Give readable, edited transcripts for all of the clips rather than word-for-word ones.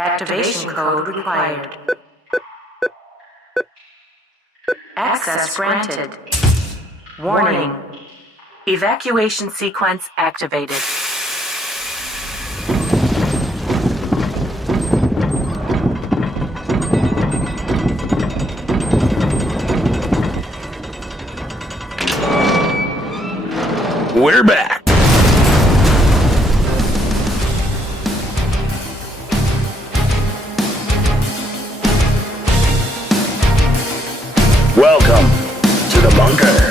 Activation code required. Access granted. Warning. Evacuation sequence activated. We're back. Welcome to the bunker.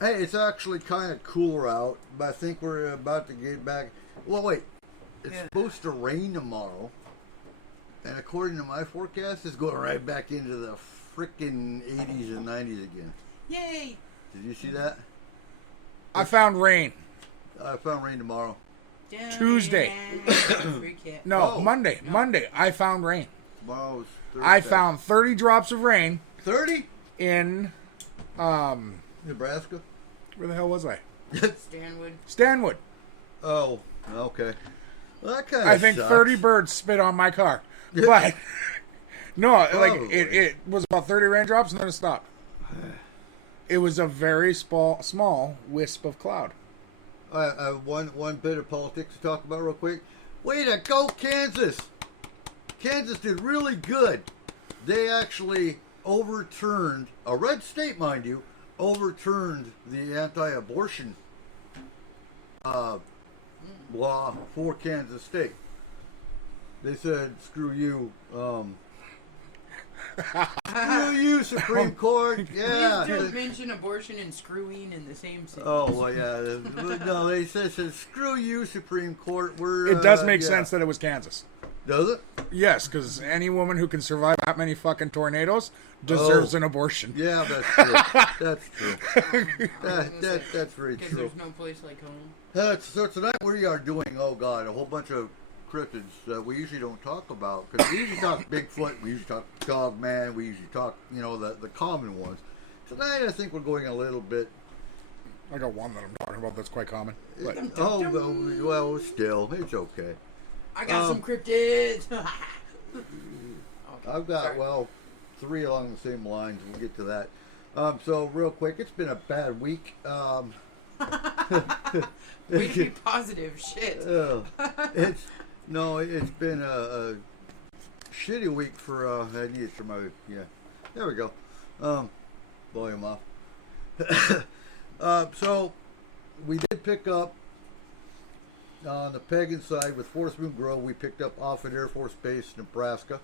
Hey, it's actually kind of cooler out, but I think we're about to get back. Well, wait. It's supposed to rain tomorrow, and according to my forecast, it's going right back into the frickin' 80s and 90s again. Yay! Did you see that? I found rain. I found rain tomorrow. Tuesday. No, Oh. Monday. No. Monday, I found rain. Tomorrow's Thursday. I found 30 drops of rain 30? in, Nebraska? where the hell was I? Stanwood. Stanwood. Oh, okay. Well, that kind of I think sucks. 30 birds spit on my car. But, no, like, Probably. it was about 30 raindrops and then it stopped. It was a very small wisp of cloud. One bit of politics to talk about real quick. Way to go, Kansas! Kansas did really good. They actually overturned, a red state, mind you, overturned the anti-abortion law for Kansas State. They said, screw you, screw you, Supreme Court. Yeah. Please don't mention abortion and screwing in the same sentence. Oh, well, yeah. No, they said, screw you, Supreme Court. We're, It does make yeah. sense that it was Kansas. Does it? Yes, because any woman who can survive that many fucking tornadoes deserves an abortion. Yeah, that's true. That's true. That's very Because true. there's no place like home. So tonight we are doing, oh God, a whole bunch of cryptids that we usually don't talk about. Because we usually talk Bigfoot, we usually talk Dogman, we usually talk, the common ones. Tonight I think we're going a little bit... I got one that I'm talking about that's quite common. But well, still, it's okay. I got some cryptids. Okay, I've got, sorry. 3 along the same lines. We'll get to that. So real quick, it's been a bad week. We be positive shit. It's been a shitty week for I need it for my there we go. Volume off. So we did pick up on the pagan side with Forest Moon Grove. We picked up off at Air Force Base, Nebraska.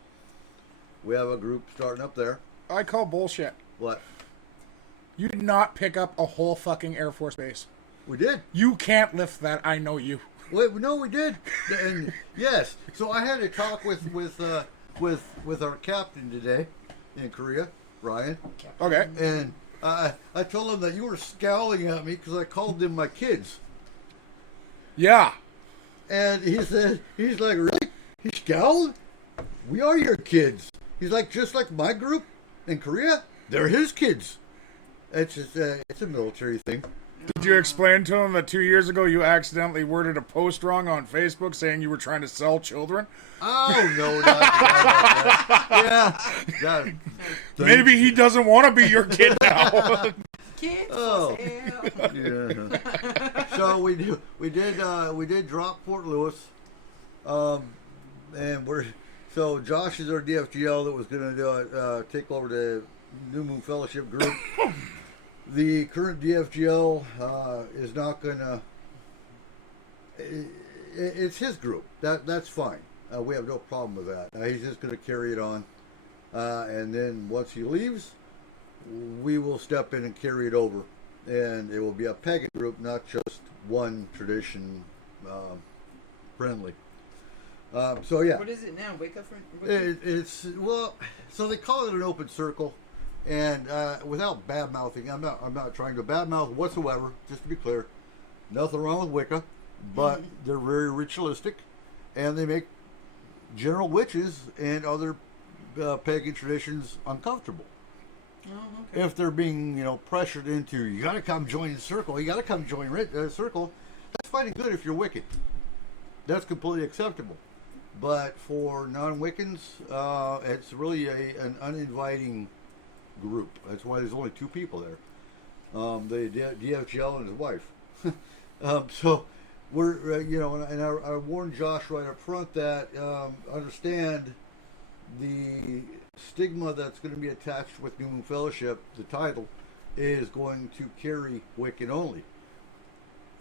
We have a group starting up there. I call bullshit. What? You did not pick up a whole fucking Air Force Base. We did. You can't lift that. I know you. Wait, no, we did. And yes, so I had a talk with our captain today in Korea, Ryan. Okay. And I told him that you were scowling at me because I called them my kids. Yeah. And he's like, really? He scowled? We are your kids. He's like, just like my group in Korea, they're his kids. It's just, it's a military thing. Did you explain to him that 2 years ago you accidentally worded a post wrong on Facebook saying you were trying to sell children? Oh, no, not that. Yeah. Maybe he doesn't want to be your kid now. Kids. Oh. Yeah. So we did drop Fort Lewis, and so Josh is our DFGL that was going to take over the New Moon Fellowship group. The current DFGL is not going to. It's his group. That's fine. We have no problem with that. He's just going to carry it on, and then once he leaves, we will step in and carry it over and it will be a pagan group, not just one tradition friendly. So yeah, What is it now? Wake up from. it's well. So they call it an open circle, and without bad mouthing, I'm not trying to badmouth whatsoever. Just to be clear, nothing wrong with Wicca, but they're very ritualistic, and they make general witches and other pagan traditions uncomfortable. Oh, okay. If they're being, pressured into, you got to come join the circle, you got to come join circle, that's fine and good if you're Wiccan. That's completely acceptable. But for non-Wiccans, it's really an uninviting group. That's why there's only 2 people there. The DFGL and his wife. So we're, and I warned Josh right up front that understand the stigma that's going to be attached with New Moon Fellowship. The title is going to carry Wiccan only.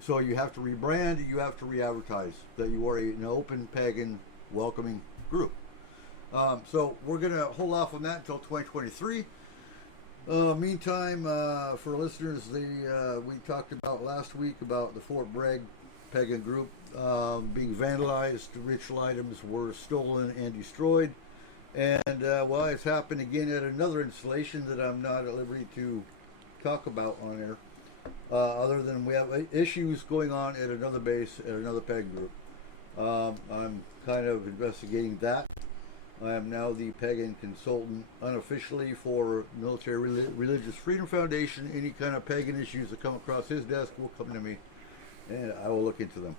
So you have to rebrand, you have to re-advertise that you are an open, pagan, welcoming group. So we're going to hold off on that until 2023. Meantime, for listeners, we talked about last week about the Fort Bragg pagan group being vandalized. Ritual items were stolen and destroyed. And, it's happened again at another installation that I'm not at liberty to talk about on air. Other than we have issues going on at another base, at another pagan group. I'm kind of investigating that. I am now the pagan consultant unofficially for Military Religious Freedom Foundation. Any kind of pagan issues that come across his desk will come to me, and I will look into them.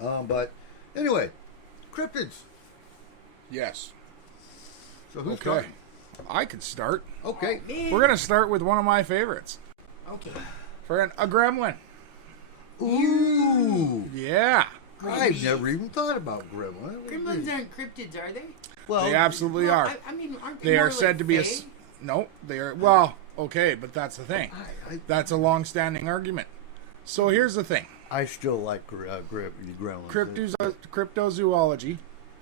But anyway, cryptids. Yes. So who's Okay. starting? I could start. Okay. Oh, man. We're going to start with one of my favorites. Okay. For a gremlin. Ooh. Yeah. I've never even thought about gremlin. Gremlins aren't cryptids, are they? Well, They absolutely Well, are. I mean, aren't they They more are said like to be fae? No, they are. Well, okay, but that's the thing. I That's a long-standing argument. So here's the thing. still like gremlins. Cryptozoology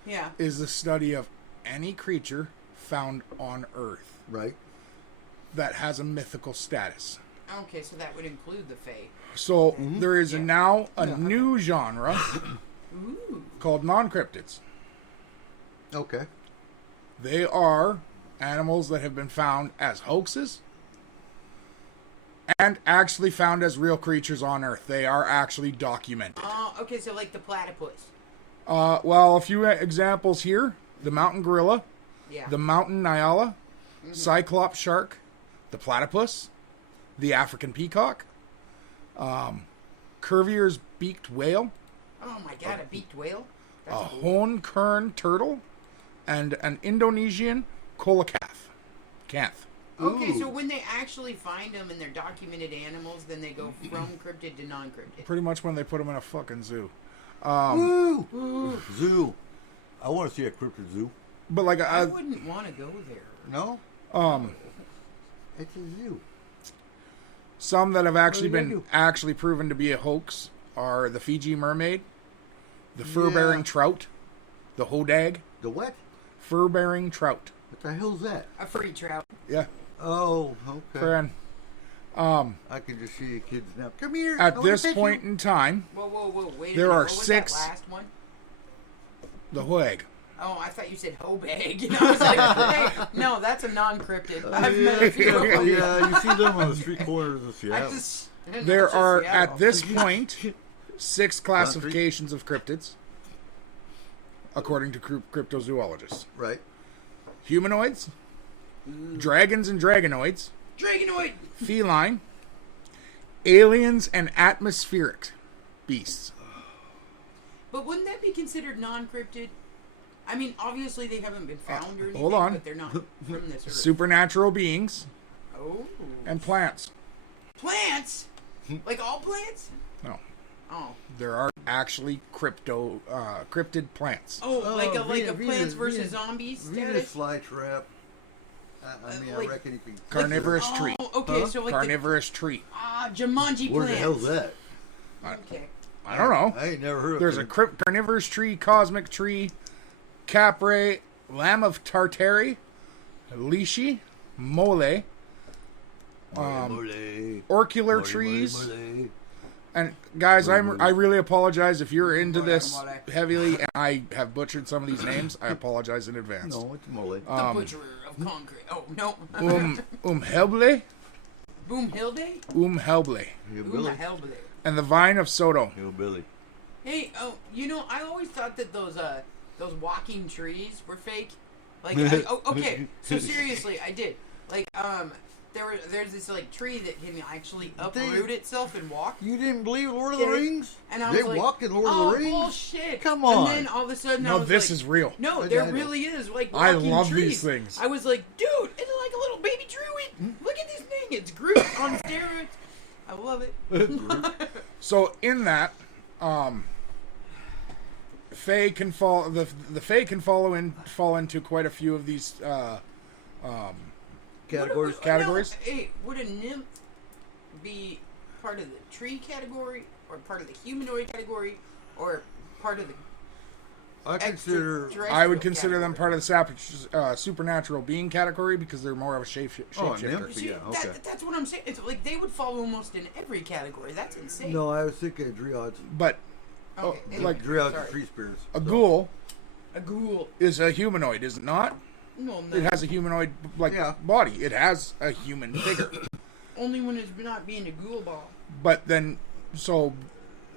Yeah. is the study of any creature found on Earth Right. that has a mythical status. Okay, so that would include the fae. So there is Yeah. now a new genre Ooh. called non-cryptids. Okay. They are animals that have been found as hoaxes and actually found as real creatures on Earth. They are actually documented. Oh, okay, so like the platypus. Well, a few examples here. The mountain gorilla, Yeah. the mountain nyala, cyclops shark, the platypus, the African peacock, Cuvier's beaked whale, Oh my god, a beaked whale? a That's cool. horn kern turtle, and an Indonesian coelacanth. Okay, Ooh. so when they actually find them and they're documented animals, then they go from cryptid to non-cryptid. Pretty much when they put them in a fucking zoo. Woo! Zoo. I want to see a cryptid zoo. But like I wouldn't want to go there. No? um, It's a zoo. some that have actually What are you been gonna do? actually proven to be a hoax are the Fiji mermaid, the fur-bearing Yeah. trout, the hodag, The what? fur-bearing trout. What the hell's that? A free trout. Yeah, Oh, okay. friend. I can just see the kids now. Come here. I At wanna this pet point you. in time, Whoa, wait a There minute. are What was 6 that last one? the hoag. Oh, I thought you said hobag. And I was like, hey, no, that's a non-cryptid. I've met a few of them. Yeah, you see them on the street corners of I Seattle. didn't There know it's just are Seattle. at this point 6 classifications of cryptids, according to cryptozoologists: Right. humanoids, dragons and dragonoids, Dragonoid. feline, aliens, and atmospheric beasts. But wouldn't that be considered non-cryptid? I mean, obviously they haven't been found or anything, hold on. but they're not from this earth. Supernatural beings Oh. and plants. Plants? Like all plants? No, Oh. there are actually cryptid plants. Oh, like a Venus- Plants vs. Venus- Zombies Venus status? flytrap. I mean, like- I reckon you can. Carnivorous tree. Oh, okay, so like Carnivorous tree. Jumanji Where plants. the hell's that? Okay. I don't know. I ain't never heard of There's a carnivorous tree, cosmic tree, capre, lamb of Tartary, lychee, mole, orcular trees. And guys, I really apologize if you're into this heavily and I have butchered some of these names. I apologize in advance. No, it's mole. The butcherer of concrete. Oh, no. Helble? Boomhilde? Helble. Boomhilde. And the vine of Soto. Hillbilly. Hey, I always thought that those walking trees were fake. Like, okay, so seriously, I did. Like, there's this like tree that can actually uproot itself and walk. You didn't believe Lord of the Rings? And I was they walked in Lord of the Rings? Bullshit. Come on. And then all of a sudden I No, was this like, is real. No, there really is. Like, I walking love trees. these things. I was like, dude, it's like a little baby druid. Look at this thing. It's Groot on steroids. I love it. So in that, Fae can fall. The Fae can fall into quite a few of these Categories. Categories? No, hey, would a nymph be part of the tree category, or part of the humanoid category, or part of the I would consider them part of the supernatural being category because they're more of a shapeshifter. Nymph? Yeah, okay. That's what I'm saying. It's like they would fall almost in every category. That's insane. No, I was thinking of Dryads. But Okay, like Dryads sorry. and tree spirits. a ghoul A ghoul. is a humanoid, is it not? No, It has a humanoid body. It has a human figure. only when it's not being a ghoul ball. But then, so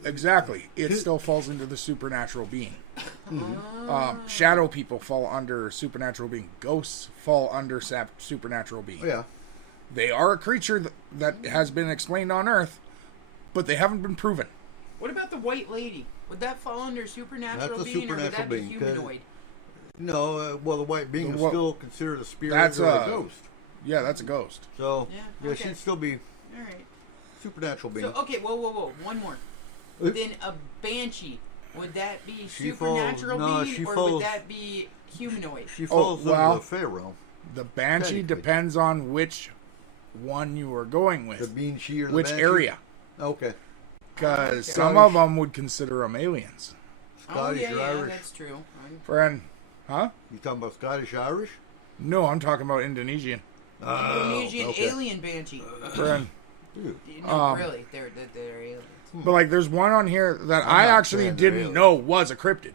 exactly, it still falls into the supernatural being. Shadow people fall under supernatural being. Ghosts fall under supernatural being. Yeah. They are a creature that has been explained on Earth, but they haven't been proven. What about the white lady? Would that fall under supernatural That's a being, or would supernatural that be being, 'cause- humanoid? No, well, the white being is still considered a spirit That's or a a ghost. Yeah, that's a ghost. So, Yeah, okay. she'd still be All right. supernatural being. So okay, whoa, one more. Then a banshee, would that be She falls- supernatural no, being, she or falls- would that be humanoid? She falls well, under the Fey realm. The banshee Technically. depends on which one you are going The with, bean she or the which banshee? area. Okay. Because some of them would consider them aliens. Scottish oh or yeah, Irish? that's true. Friend, huh? You talking about Scottish Irish? No, I'm talking about Indonesian. Indonesian okay. alien banshee. Friend. Dude. No, really, they're aliens. But like, there's one on here that I not actually saying they're didn't aliens. know was a cryptid.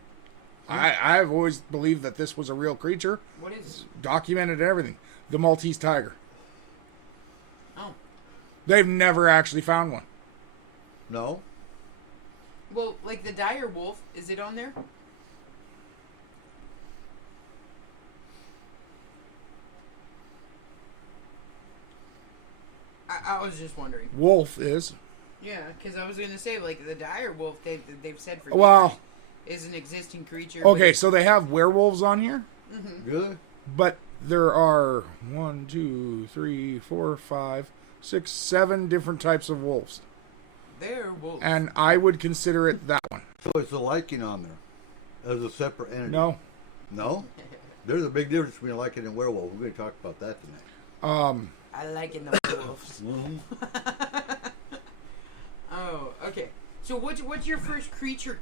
I've always believed that this was a real creature, What is it? documented and everything. The Maltese tiger. Oh, They've never actually found one. No? well, like the dire wolf, is it on there? I was just wondering. Wolf is. Yeah, because I was going to say, like, the dire wolf, they've said for Well, years, is an existing creature. okay, so they have werewolves on here, Really? but there are 1, 2, 3, 4, 5, 6, 7 different types of wolves. They're wolves. And I would consider it that one. So it's a lichen on there as a separate entity? No. No? There's a big difference between a lichen and werewolf. We're going to talk about that tonight. I like in the wolves. Oh, okay. So what's your first creature?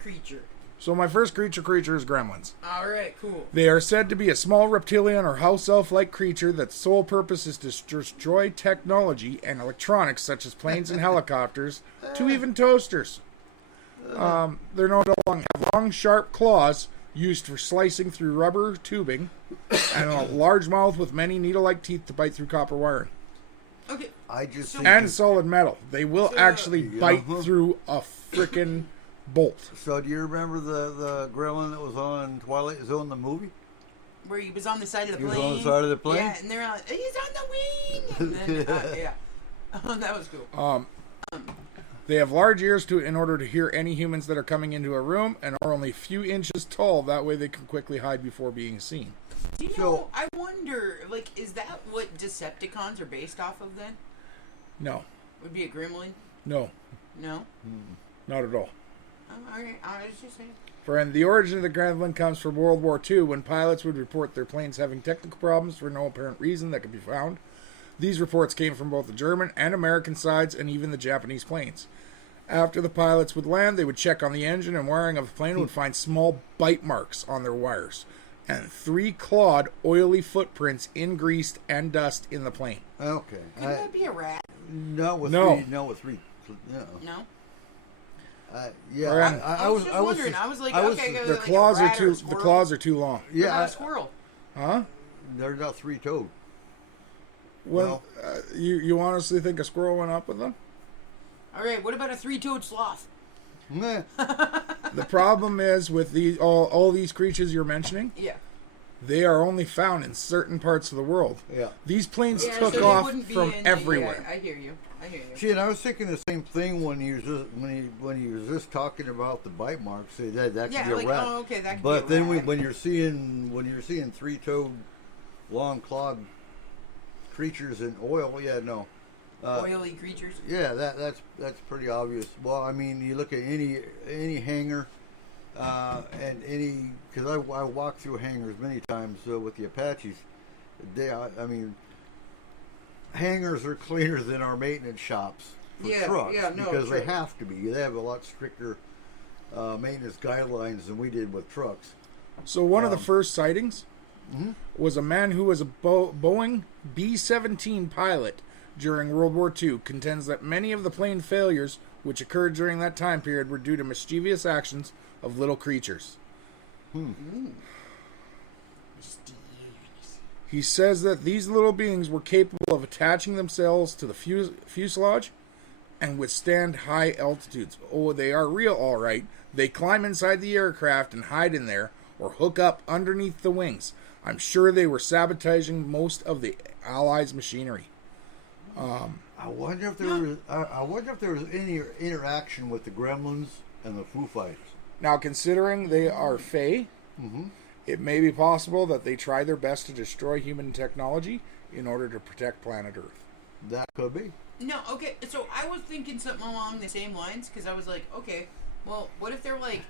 So my first creature is gremlins. All right, cool. They are said to be a small reptilian or house elf-like creature that's sole purpose is to destroy technology and electronics such as planes and helicopters, to even toasters. They're known to have long, sharp claws used for slicing through rubber tubing, and a large mouth with many needle-like teeth to bite through copper wiring. Okay. I just So- think And solid metal. They will actually bite uh-huh. through a frickin' bolt. So do you remember the gremlin that was on Twilight Zone, the movie? Where he was on the side of the He was plane. on the side of the plane? Yeah, and they're like, he's on the wing. And then, yeah. That was cool. They have large ears in order to hear any humans that are coming into a room, and are only a few inches tall. That way they can quickly hide before being seen. You know, So- I wonder, like, is that what Decepticons are based off of then? No. Would be a gremlin? No. No? Not at all. Oh, alright, I was just saying. Friend, the origin of the gremlin comes from World War II, when pilots would report their planes having technical problems for no apparent reason that could be found. These reports came from both the German and American sides, and even the Japanese planes. After the pilots would land, they would check on the engine and wiring of the plane and would find small bite marks on their wires. and 3 clawed, oily footprints in grease and dust in the plane. Okay. Couldn't that be a rat? Not with No. three. No, with three. No. No. Yeah. Friend. I was just wondering. I was like, okay, The like claws a are rat or too. a The squirrel. claws are too long. What Yeah. about a squirrel? Huh? They're not three-toed. Well, you honestly think a squirrel went up with them? All right. What about a 3-toed sloth? Meh. The problem is with these all these creatures you're mentioning. Yeah. They are only found in certain parts of the world. Yeah. These planes Yeah, took so they off wouldn't be from in the- everywhere. Yeah, I hear you. See, and I was thinking the same thing when he was just talking about the bite marks. Say that could Yeah, be a like, rat. oh, okay, that could But be a then rat. when you're seeing three-toed, long-clawed creatures in oil, yeah, no. Oily creatures. Yeah, that's pretty obvious. Well, I mean, you look at any hangar, and any, because I walk through hangars many times with the Apaches. I mean, hangars are cleaner than our maintenance shops for trucks because they have to be. They have a lot stricter maintenance guidelines than we did with trucks. So one of the first sightings was a man who was a Boeing B-17 pilot during World War II. Contends that many of the plane failures which occurred during that time period were due to mischievous actions of little creatures. He says that these little beings were capable of attaching themselves to the fuselage and withstand high altitudes. Oh, they are real, all right. They climb inside the aircraft and hide in there or hook up underneath the wings. I'm sure they were sabotaging most of the Allies' machinery. I wonder if there was any interaction with the Gremlins and the Foo Fighters. Now, considering they are Fae, it may be possible that they try their best to destroy human technology in order to protect planet Earth. That could be. No, okay. So I was thinking something along the same lines because I was like, okay, well, what if they're like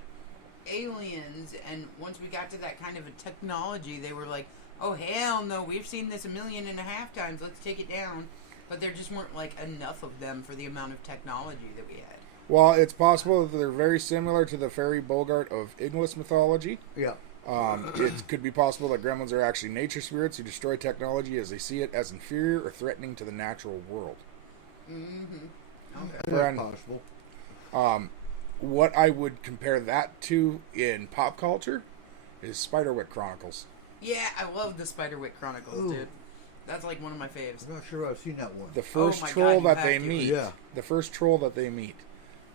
aliens, and once we got to that kind of a technology, they were like, oh hell no, we've seen this 1.5 million times. Let's take it down. But there just weren't like enough of them for the amount of technology that we had. Well, it's possible that they're very similar to the fairy Bogart of English mythology. Yeah. It could be possible that gremlins are actually nature spirits who destroy technology as they see it as inferior or threatening to the natural world. That's Friend. possible. What I would compare that to in pop culture is Spiderwick Chronicles. Yeah, I love the Spiderwick Chronicles, dude. That's like one of my faves. I'm not sure I've seen that one. The first my God, troll you that have they to. meet, Yeah. the first troll that they meet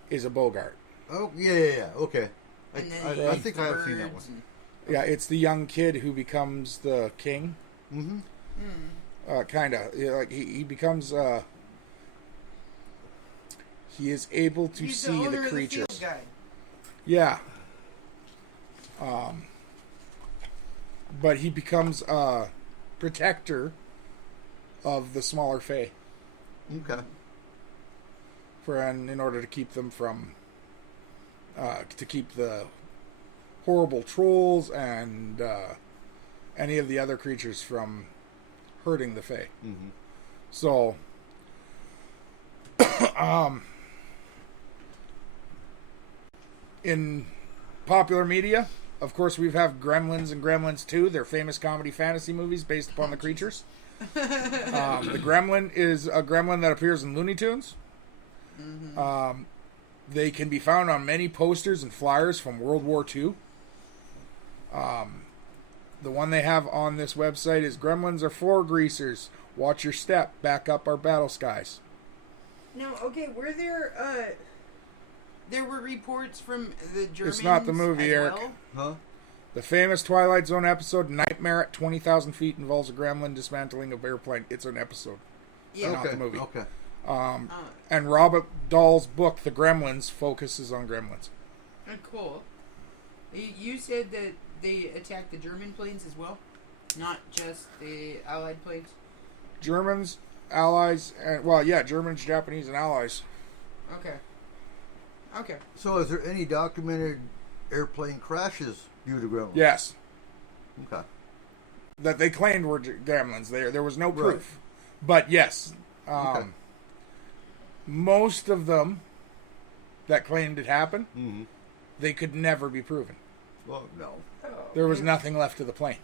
is a Bogart. Oh, yeah, okay. And then I think I have seen that one. birds and- Yeah, it's the young kid who becomes the king. Kind of. Like he becomes. He is able to He's see the, owner the of creatures. The field guide. Yeah. But he becomes a protector of the smaller fae, Okay. in order to keep them from, to keep the horrible trolls and any of the other creatures from hurting the fae. So, in popular media, of course, we have Gremlins and Gremlins 2. They're famous comedy fantasy movies based upon the creatures. The Gremlin is a gremlin that appears in Looney Tunes. They can be found on many posters and flyers from World War II. The one they have on this website is Gremlins are floor greasers. Watch your step. Back up our battle skies. No, okay, were there were reports from the Germans It's not the movie, as Eric. well? Huh? The famous Twilight Zone episode, Nightmare at 20,000 Feet, involves a gremlin dismantling an airplane. It's an episode. Yeah. Not the movie. Okay. And Robert Dahl's book, The Gremlins, focuses on gremlins. Cool. You said that they attacked the German planes as well? Not just the Allied planes? Germans, Allies, and Germans, Japanese, and Allies. Okay. Okay. So, is there any documented airplane crashes due to gremlins? Yes. Okay. That they claimed were gremlins. There was no Right. proof. But yes, Okay. most of them that claimed it happened, they could never be proven. Well, no. There was nothing left of the plane.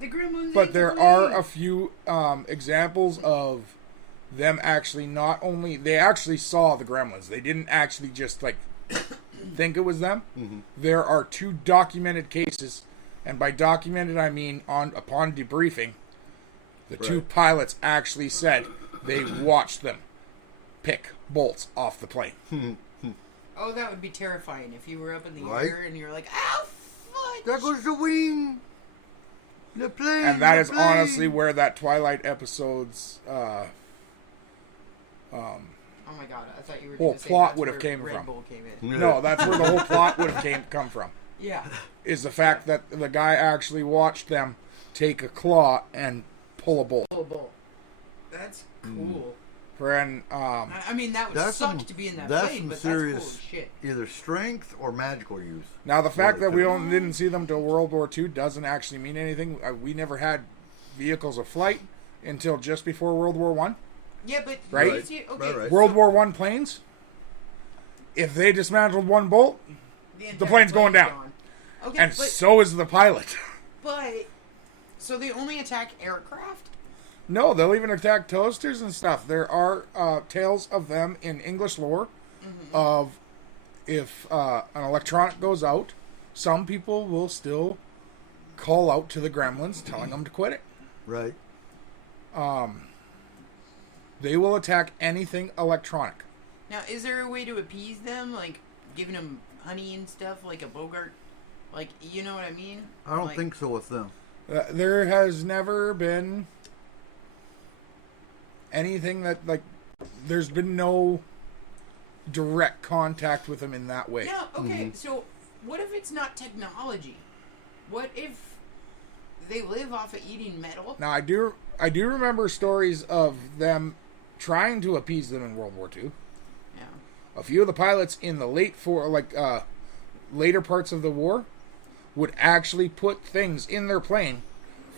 The gremlins. But ate there the are plane. a few examples of them actually not only... They actually saw the gremlins. They didn't actually just, like, think it was them. Mm-hmm. There are 2 documented cases, and by documented I mean upon debriefing, the 2 Right. pilots actually said they watched them pick bolts off the plane. Oh, that would be terrifying if you were up in the Right. air and you're like, ow, fudge. There goes the wing. The plane. And that the is plane. honestly where that Twilight episode's Oh my god, I thought you were whole going to say plot that's would have where came Red from. Bull came in. Yeah. no, that's where the whole plot would have come from. Yeah. Is the fact that the guy actually watched them take a claw and pull a bolt. Bull. That's cool. And I mean, that would That's suck some- to be in that that's plane, some but serious- that's cool as shit. Either strength or magical use. now the fact Well, that we it only didn't see them till World War II doesn't actually mean anything. We never had vehicles of flight until just before World War One. Yeah, but Right. you see- okay, Right. World War One planes, if they dismantled one bolt, entire plane's going down. gone. Okay, and but, so is the pilot. so they only attack aircraft? No, they'll even attack toasters and stuff. There are tales of them in English lore of if an electronic goes out, some people will still call out to the gremlins telling them to quit it. Right. They will attack anything electronic. Now, is there a way to appease them, like giving them honey and stuff, like a Bogart? Like, you know what I mean? I don't Like, think so with them. There has never been anything that, like, there's been no direct contact with them in that way. No, okay, so what if it's not technology? What if they live off of eating metal? Now, I do remember stories of them trying to appease them in World War II. Yeah. A few of the pilots in the later parts of the war would actually put things in their plane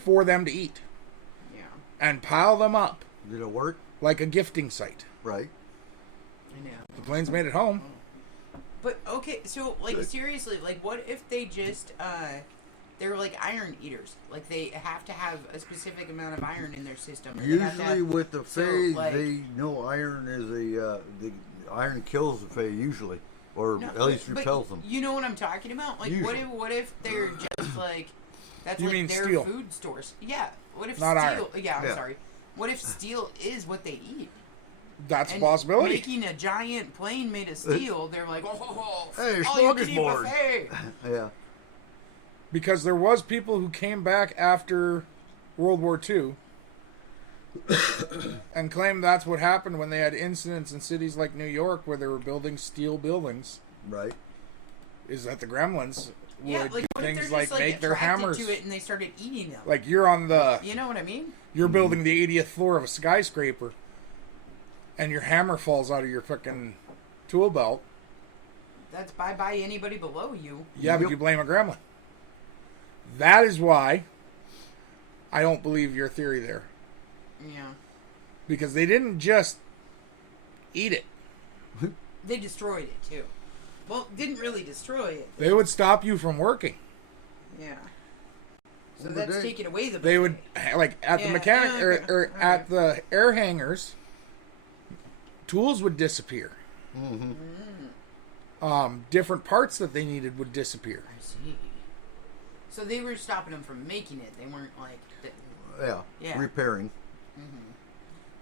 for them to eat Yeah. and pile them up Did it work? like a gifting site. Right. I know. The planes made it home. But okay, so like seriously, like what if they just they're like iron eaters? Like they have to have a specific amount of iron in their system. Or they have to Usually have- with the so, Fae, like- they know iron is the iron kills the Fae usually, or No, at least but repels them. You know what I'm talking about? Like Usually. what if they're just like that's You like mean their steel. food stores? Yeah. What if Not steel? iron. Yeah, I'm Yeah. sorry. What if steel is what they eat? That's a And possibility. Making a giant plane made of steel, they're like, oh, Hey, all you can eat smorgasbord. buffet. Yeah. Because there was people who came back after World War II and claimed that's what happened when they had incidents in cities like New York where they were building steel buildings. Right. Is that the gremlins would Yeah, like do what if things they're like just make their attracted hammers. to it and they started eating them? Like you're on the You know what I mean? you're building the 80th floor of a skyscraper, and your hammer falls out of your fucking tool belt. That's bye bye anybody below you. Yeah, but Yep. you blame a gremlin. That is why I don't believe your theory there. Yeah. Because they didn't just eat it. They destroyed it too. Well, didn't really destroy it. They would stop you from working. Yeah. So Well, that's they- taking away the. They would, like, at the Yeah, mechanic, yeah, or, okay. or Alright. at the air hangars, tools would disappear. Different parts that they needed would disappear. I see. So they were stopping them from making it. They weren't like. Yeah. Yeah. Repairing.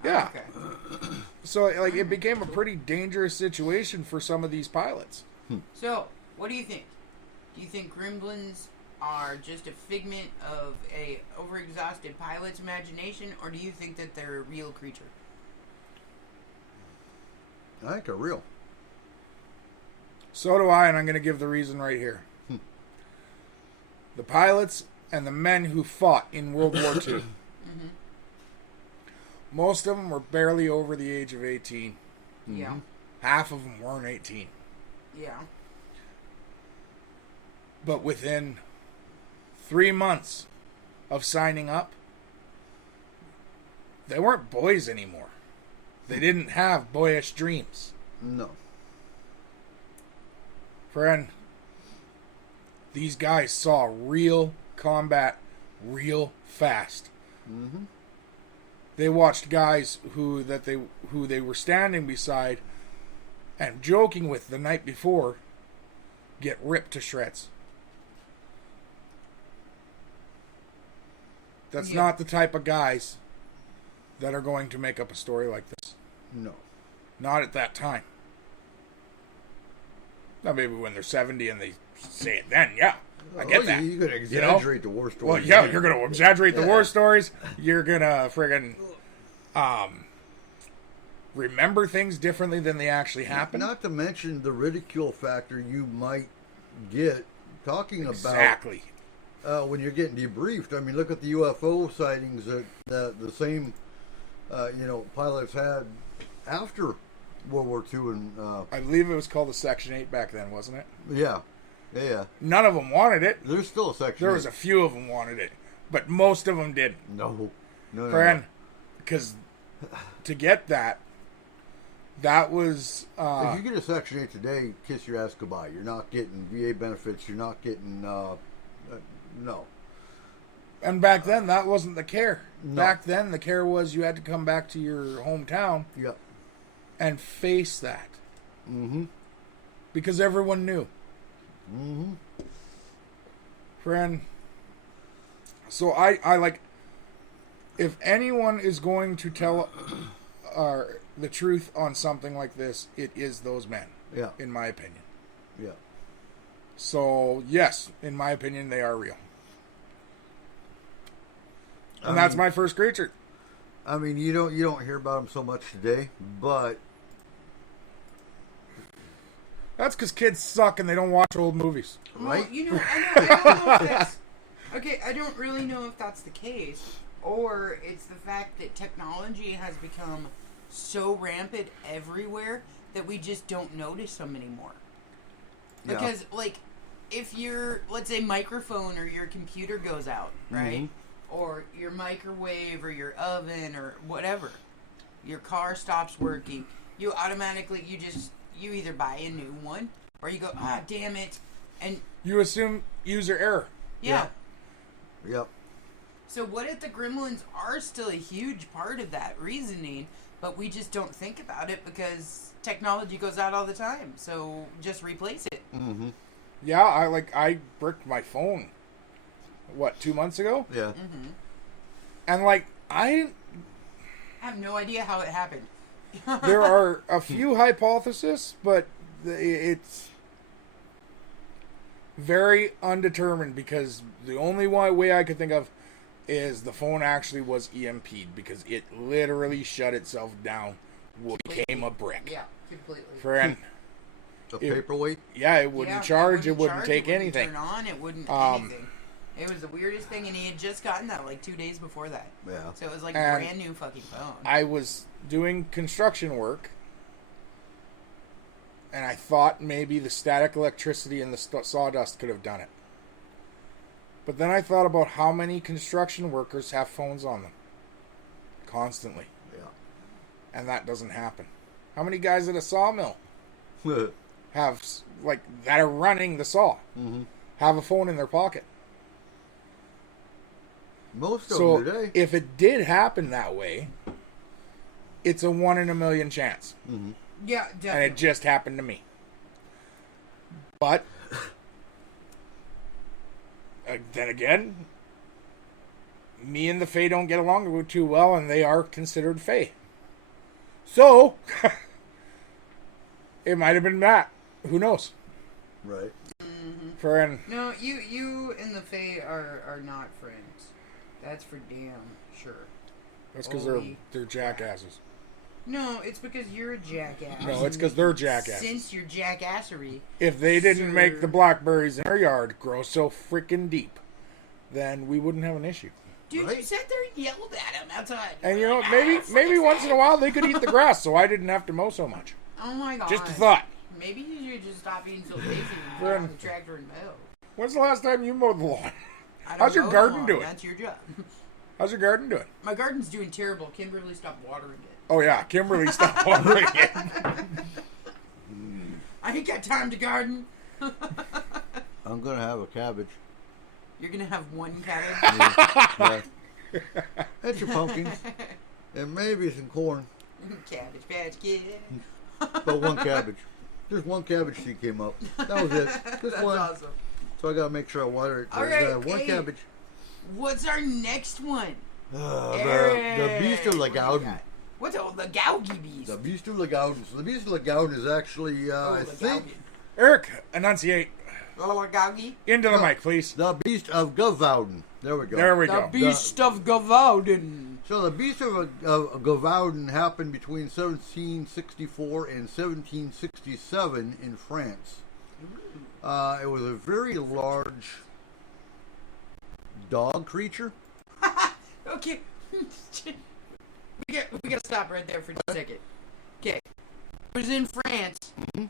Yeah. Okay. So, like, it became a pretty dangerous situation for some of these pilots. So, what do you think? Do you think gremlins are just a figment of a overexhausted pilot's imagination, or do you think that they're a real creature? I think they're real. So do I, and I'm going to give the reason right here. The pilots and the men who fought in World War II. Most of them were barely over the age of 18. Yeah. Half of them weren't 18. Yeah. But within 3 months of signing up, they weren't boys anymore. They didn't have boyish dreams. No. Friend, These guys saw real combat real fast. Mm-hmm. They watched guys who they were standing beside and joking with the night before get ripped to shreds. That's not the type of guys that are going to make up a story like this. No. Not at that time. Now maybe when they're 70 and they say it then, yeah. I get that. You're going to exaggerate the war stories. Well, yeah, you're going to exaggerate the war stories. You're going to friggin' remember things differently than they actually happened. Not to mention the ridicule factor you might get talking about exactly when you're getting debriefed. I mean, look at the UFO sightings that the same pilots had after World War II, and I believe it was called the Section 8 back then, wasn't it? yeah. None of them wanted it. There's still a section. There was a few of them wanted it, but most of them didn't. No. Friend, because to get that was... if you get a Section 8 today, kiss your ass goodbye. You're not getting VA benefits. You're not getting... no. And back then, that wasn't the care. No. Back then, the care was you had to come back to your hometown Yep. and face that. Mm-hmm. Because everyone knew. Mm-hmm. Friend, so I like... If anyone is going to tell the truth on something like this, it is those men. Yeah. In my opinion. Yeah. So, yes, in my opinion, they are real. And that's my first creature. I mean, you don't hear about them so much today, but That's because kids suck and they don't watch old movies. Right? Well, I don't know if that's... Okay, I don't really know if that's the case, or it's the fact that technology has become so rampant everywhere that we just don't notice them anymore. Yeah. Because, like, if your, let's say, microphone or your computer goes out, right? Mm-hmm. Or your microwave or your oven or whatever, your car stops working, you automatically, you either buy a new one or you go, ah, damn it. And You assume user error. yeah. Yep. So what if the gremlins are still a huge part of that reasoning, but we just don't think about it because technology goes out all the time. So just replace it. Mm-hmm. Yeah, I bricked my phone, 2 months ago? Yeah. Mm-hmm. And I have no idea how it happened. there are a few hypotheses, but it's very undetermined because the only way I could think of is the phone actually was EMP'd because it literally shut itself down, became a brick. Yeah, completely. Friend, A paperweight? yeah, it wouldn't charge, it wouldn't take anything. Turn on, it wouldn't anything. It was the weirdest thing, and he had just gotten that 2 days before that. Yeah. So it was like a And brand new fucking phone. I was doing construction work, and I thought maybe the static electricity and the sawdust could have done it. But then I thought about how many construction workers have phones on them constantly, Yeah. and that doesn't happen. How many guys at a sawmill have that are running the saw have a phone in their pocket? Most of So them today. if it did happen that way, it's a 1 in a million chance. Mm-hmm. Yeah, And definitely. it just happened to me. But then again, me and the Fae don't get along too well, and they are considered Fae. So it might have been that. Who knows? Right. No, you and the Fae are not friends. That's for damn sure. That's because Holy they're jackasses. No, it's because you're a jackass. No, it's because they're jackasses. Since your jackassery. If they didn't make Sir. the blackberries in our yard grow so freaking deep, then we wouldn't have an issue. Dude, you Right. sat there and yelled at him outside. And you know, maybe once in a while they could eat the grass, so I didn't have to mow so much. Oh my god. Just a thought. Maybe you should just stop being so lazy and get Friend. on the tractor and mow. When's the last time you mowed the lawn? I don't How's your mow garden lawn. doing? That's your job. How's your garden doing? My garden's doing terrible. Kimberly stopped watering it. Oh yeah, Kimberly stopped watering it. I ain't got time to garden. I'm gonna have a cabbage. You're gonna have one cabbage. Yeah. And your pumpkins. And maybe some corn. Cabbage Patch Kid. But one cabbage. Just one cabbage seed came up. That was it. Just That's one. awesome. So I gotta make sure I water it. All right, One hey. cabbage. What's our next one? The beast of Lagowden. What's the Gaugy beast? The beast of Lagowden. So the beast of Lagowden is actually, I think, Eric, enunciate. Gaugy? Into the mic, please. the beast of Gavowden. There we go. There we The go. beast of Gavowden. So the beast of Gavowden happened between 1764 and 1767 in France. It was a very large dog creature. Okay. we gotta stop right there for a second. Okay. It was in France. Mhm.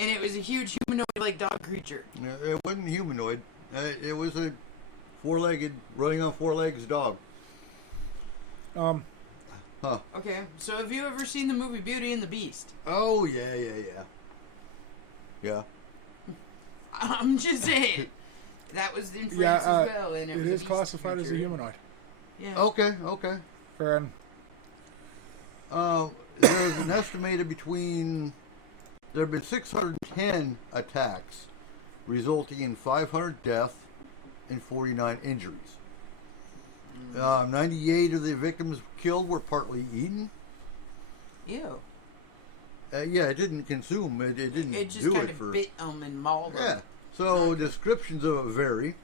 And it was a huge humanoid-like dog creature. It wasn't humanoid. It was a four-legged, running on four legs dog. Huh. Okay, so have you ever seen the movie Beauty and the Beast? Oh, yeah. Yeah. I'm just saying. That was in France Yeah, as well. And it was a is beast classified as a creature. humanoid. Yeah. Okay. For There's an estimated between... There have been 610 attacks, resulting in 500 deaths and 49 injuries. 98 of the victims killed were partly eaten. Ew. Yeah, it didn't consume. It didn't It just do kind it of for... bit them and mauled them. Yeah. So descriptions of it vary.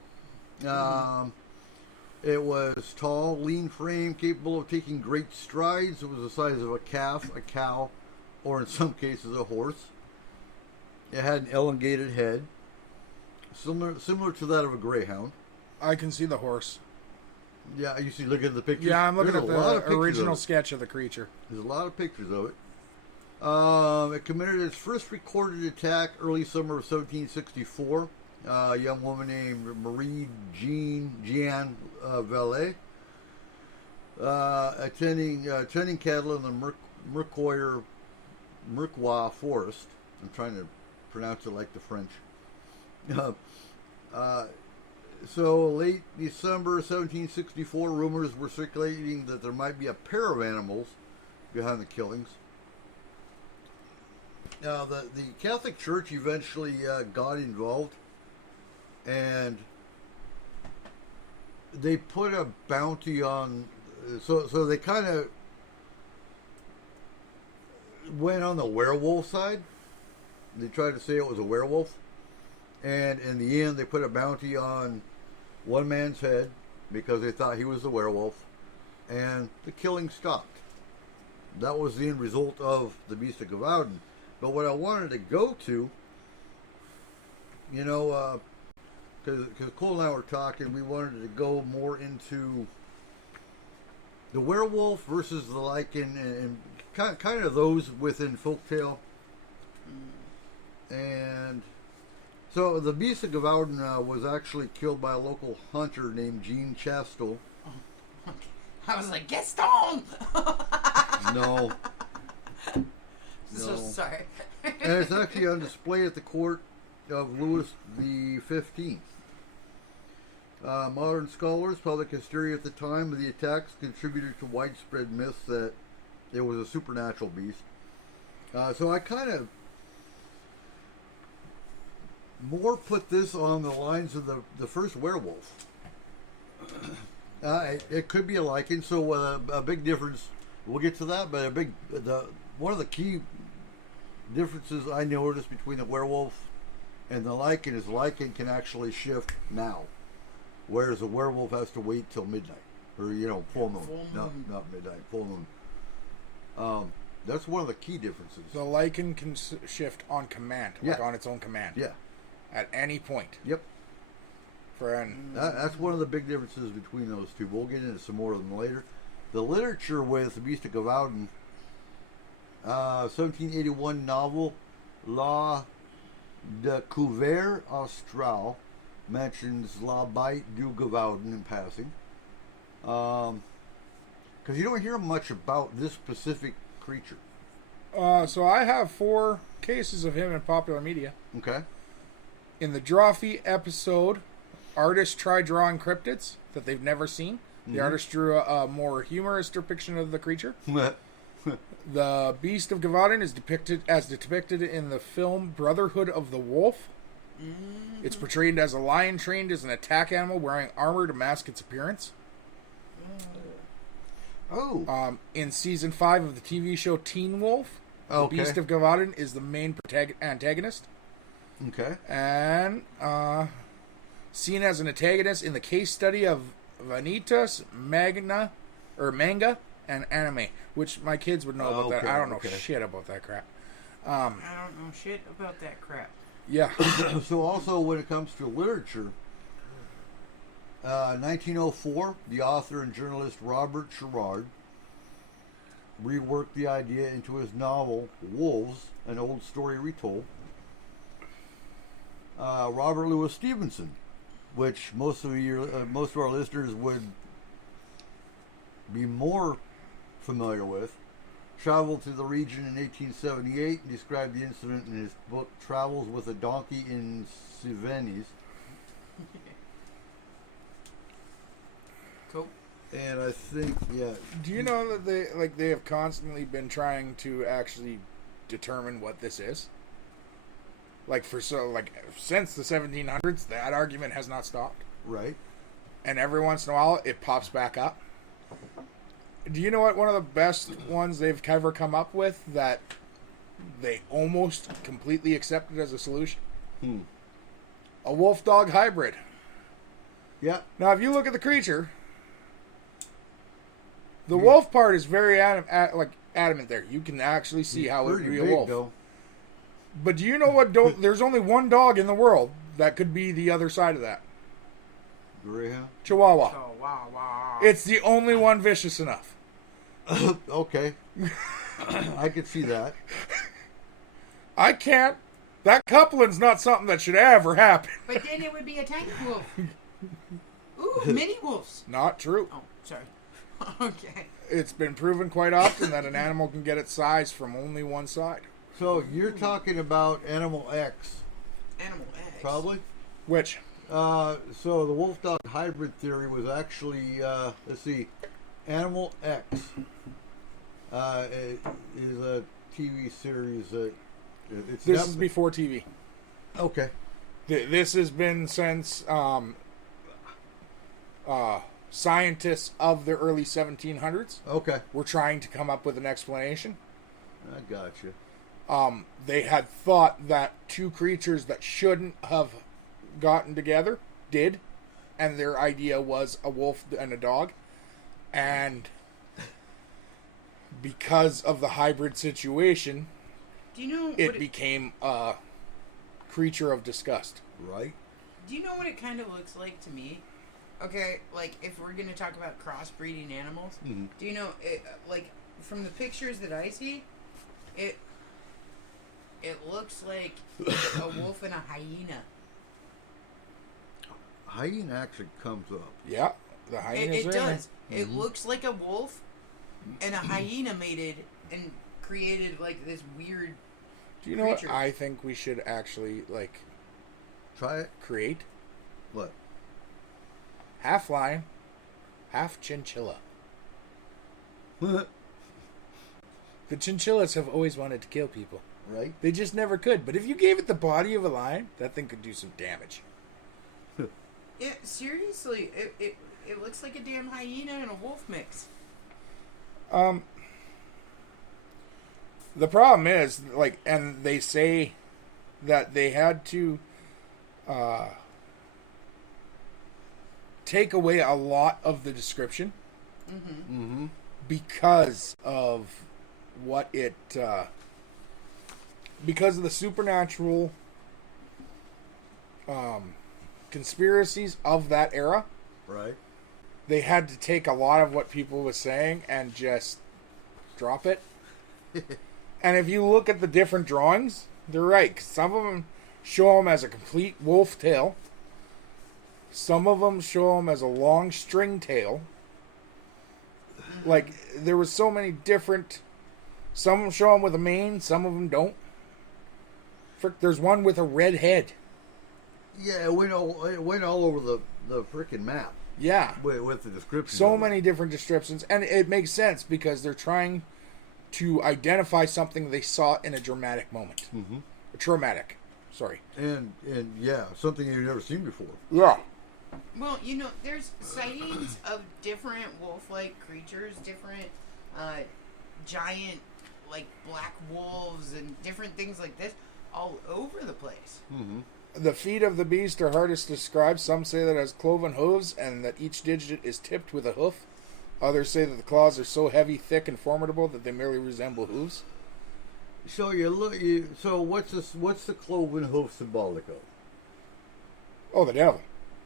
It was tall, lean frame, capable of taking great strides. It was the size of a calf, a cow, or in some cases a horse. It had an elongated head, similar to that of a greyhound. I can see the horse. Yeah, you see, look at the pictures. Yeah, I'm looking There's at a lot of the pictures original of it. sketch of the creature. There's a lot of pictures of it. It committed its first recorded attack early summer of 1764. A young woman named Marie Jeanne Valet, attending cattle in the Mercois forest. I'm trying to pronounce it like the French. So late December 1764, rumors were circulating that there might be a pair of animals behind the killings. The Catholic Church eventually got involved, and they put a bounty on. So they kind of went on the werewolf side. They tried to say it was a werewolf, and in the end, they put a bounty on one man's head because they thought he was the werewolf, and the killing stopped. That was the end result of the Beast of Gavowden. But what I wanted to go to, because Cole and I were talking, we wanted to go more into the werewolf versus the lichen, and kind of those within folktale. And so the Beast of Gavowden was actually killed by a local hunter named Jean Chastel. I was like, Gaston! No. So No. sorry. And it's actually on display at the court of Louis the 15th. Modern scholars, public hysteria at the time of the attacks contributed to widespread myths that it was a supernatural beast. So I kind of more put this on the lines of the first werewolf. It could be a lichen, so a big difference. We'll get to that, but one of the key differences I noticed between the werewolf and the lichen is lichen can actually shift now, whereas a werewolf has to wait till midnight or full moon. Full No, moon. not midnight, full moon. That's one of the key differences. The lichen can shift on command, like Yeah. on its own command. Yeah. At any point. Yep. That's That's one of the big differences between those two. We'll get into some more of them later. The literature with the Beast of Gavowden, 1781 novel La Découverte Australe mentions La Bite du Gavowden in passing. Because you don't hear much about this specific creature. So I have 4 cases of him in popular media. Okay. In the Drawfee episode, artists try drawing cryptids that they've never seen. The artist drew a more humorous depiction of the creature. The Beast of Gavadan is depicted in the film Brotherhood of the Wolf. It's portrayed as a lion trained as an attack animal wearing armor to mask its appearance. In season 5 of the TV show Teen Wolf, the Beast of Gavadan is the main antagonist. Okay. And seen as an antagonist in the case study of Vanitas, manga, and anime, which my kids would know about that. I don't know shit about that crap. I don't know shit about that crap. Yeah. So also when it comes to literature, 1904, the author and journalist Robert Sherrard reworked the idea into his novel Wolves, an Old Story Retold. Robert Louis Stevenson, which most of our listeners would be more familiar with, traveled to the region in 1878 and described the incident in his book Travels with a Donkey in Cevennes. Cool. And I think, Do you know that they have constantly been trying to actually determine what this is? Since the 1700s, that argument has not stopped. Right. And every once in a while, it pops back up. Do you know what one of the best ones they've ever come up with that they almost completely accepted as a solution? A wolf-dog hybrid. Yeah. Now, if you look at the creature, the wolf part is very adamant there. You can actually see how it would be a wolf. Though. But do you know what? There's only one dog in the world that could be the other side of that. Greyhound? Chihuahua. Chihuahua. It's the only one vicious enough. Okay. I could see that. I can't. That coupling's not something that should ever happen. But then it would be a tiny wolf. Ooh, mini wolves. Not true. Oh, sorry. Okay. It's been proven quite often that an animal can get its size from only one side. So you're talking about Animal X. Animal X. Probably? Which? So the wolf-dog hybrid theory was actually, let's see, Animal X it is a TV series. This is before TV. Okay. This has been since scientists of the early 1700s Okay. were trying to come up with an explanation. I got you. They had thought that two creatures that shouldn't have gotten together did, and their idea was a wolf and a dog. And because of the hybrid situation, Do you know it became a creature of disgust. Right. Do you know what it kind of looks like to me? Okay, like if we're gonna talk about crossbreeding animals, do you know like from the pictures that I see, it looks like a wolf and a hyena. Hyena actually comes up. Yeah, the hyenas It are does. in It looks like a wolf and a hyena mated and created like this weird. Do you know creature. what I think we should actually Try it. create? What? Half lion, half chinchilla. The chinchillas have always wanted to kill people. Right. They just never could. But if you gave it the body of a lion, that thing could do some damage. Yeah, seriously, it looks like a damn hyena and a wolf mix. The problem is, and they say that they had to take away a lot of the description because of what it, because of the supernatural conspiracies of that era. Right. They had to take a lot of what people were saying and just drop it. And if you look at the different drawings, they're right. Some of them show them as a complete wolf tail. Some of them show them as a long string tail. Like, there was so many different... Some of them show them with a mane, some of them don't. Frick, there's one with a red head. Yeah, it went all over the freaking map Yeah. with the description. So many different descriptions. And it makes sense because they're trying to identify something they saw in a dramatic moment. Mm-hmm. Traumatic. Sorry. And yeah, something you've never seen before. Yeah. Well, there's sightings of different wolf-like creatures, different giant, like, black wolves and different things like this all over the place. Mm-hmm. The feet of the beast are hardest to describe. Some say that it has cloven hooves and that each digit is tipped with a hoof. Others say that the claws are so heavy, thick, and formidable that they merely resemble hooves. So so what's this? What's the cloven hoof symbolic of? Oh, the devil.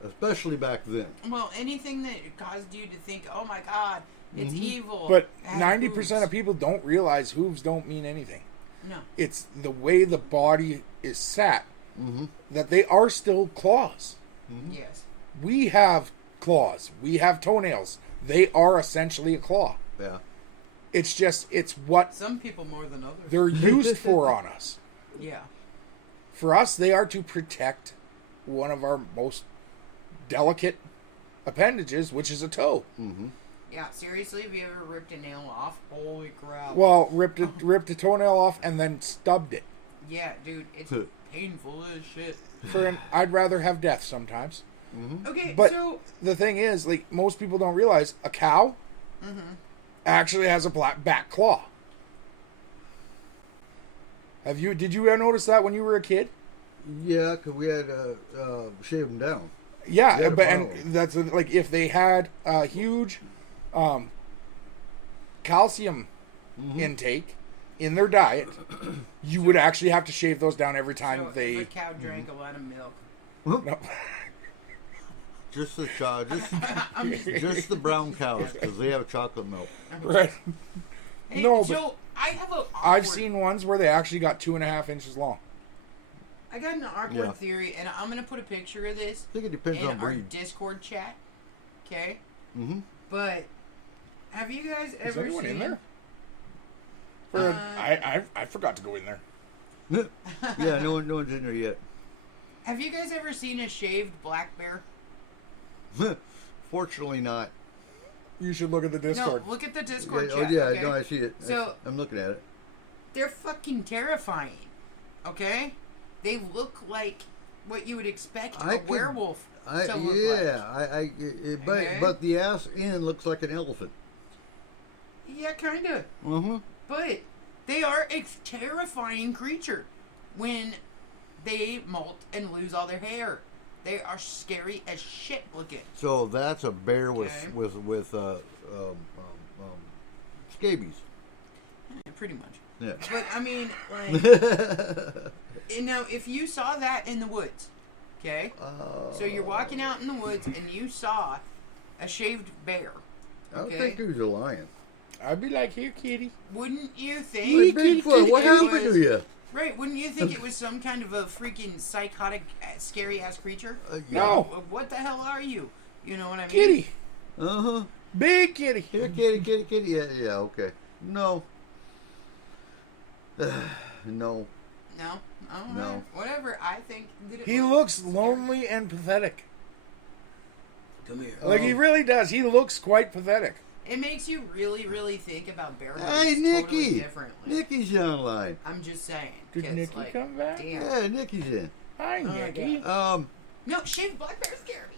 Especially back then. Well, anything that caused you to think, oh my god, it's evil. But has 90% hooves. of people don't realize hooves don't mean anything. No. It's the way the body is sat Mm-hmm. that they are still claws. Yes. We have claws. We have toenails. They are essentially a claw. Yeah. It's what Some people more than others. they're used for on us. Yeah. For us, they are to protect one of our most delicate appendages, which is a toe. Mm-hmm. Yeah, seriously, have you ever ripped a nail off? Holy crap. Well, ripped a toenail off and then stubbed it. Yeah, dude, it's painful as shit. I'd rather have death sometimes. Okay, But so... the thing is, like, most people don't realize a cow actually has a black back claw. Did you ever notice that when you were a kid? Yeah, because we had shave them down. Yeah, Yeah, but probably. and that's like if they had a huge calcium intake in their diet, you would actually have to shave those down every time So they. if a cow drank a lot of milk. No. Just the just the brown cows because they have chocolate milk. Right. Hey, No, so I have a I've seen ones where they actually got 2.5 inches long. I got an awkward Yeah. theory, and I'm gonna put a picture of this I think it depends in on our breed. Discord chat. Okay, Mm-hmm. but have you guys Is ever anyone seen? in there? I forgot to go in there. Yeah, no one's in there yet. Have you guys ever seen a shaved black bear? Fortunately, not. You should look at the Discord. No, look at the Discord Yeah, chat. oh yeah, okay? no, I see it. So- I'm looking at it. They're fucking terrifying. Okay, they look like what you would expect a werewolf to look like. But but the ass end looks like an elephant. Yeah, kinda. Mm-hmm. But they are a terrifying creature when they molt and lose all their hair. They are scary as shit looking. So that's a bear with Okay. with scabies. Yeah, pretty much. Yeah. But I mean, like, and now if you saw that in the woods, okay? So you're walking out in the woods and you saw a shaved bear. I don't Okay. think he was a lion. I'd be like, here, kitty. Wouldn't you Hey, think? Bigfoot, what it happened was- to you? Right? Wouldn't you think it was some kind of a freaking psychotic, scary ass creature? No. What the hell are you? You know what I mean? Kitty. Uh-huh. Big kitty. Here, kitty. Yeah, okay. No. No. No. No. Alright, whatever. I think that it He looks lonely and pathetic. Come here. Like, he really does. He looks quite pathetic. It makes you really, really think about bear Hey, totally Nikki. differently. Nikki's online. I'm just saying. Did 'cause, Nikki like, come back? Damn. Yeah, Nikki's in. Hi, my Nikki. No, shaved black bears scare me.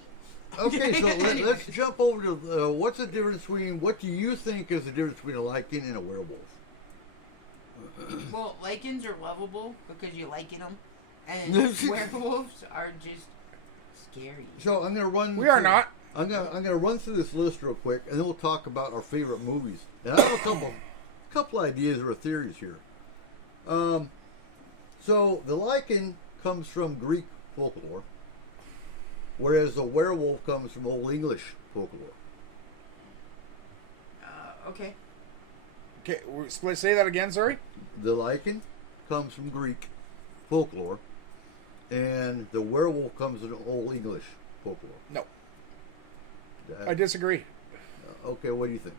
Okay, so Anyway. let's jump over to what do you think is the difference between a lichen and a werewolf? Well, lichens are lovable because you liken them, and werewolves are just scary. So I'm gonna run. We are through- not. I'm gonna run through this list real quick, and then we'll talk about our favorite movies. And I have a couple ideas or theories here. So the lichen comes from Greek folklore, whereas the werewolf comes from Old English folklore. Okay. Okay, say that again, sorry? The lichen comes from Greek folklore, and the werewolf comes from Old English folklore. No. I disagree. Okay, what do you think?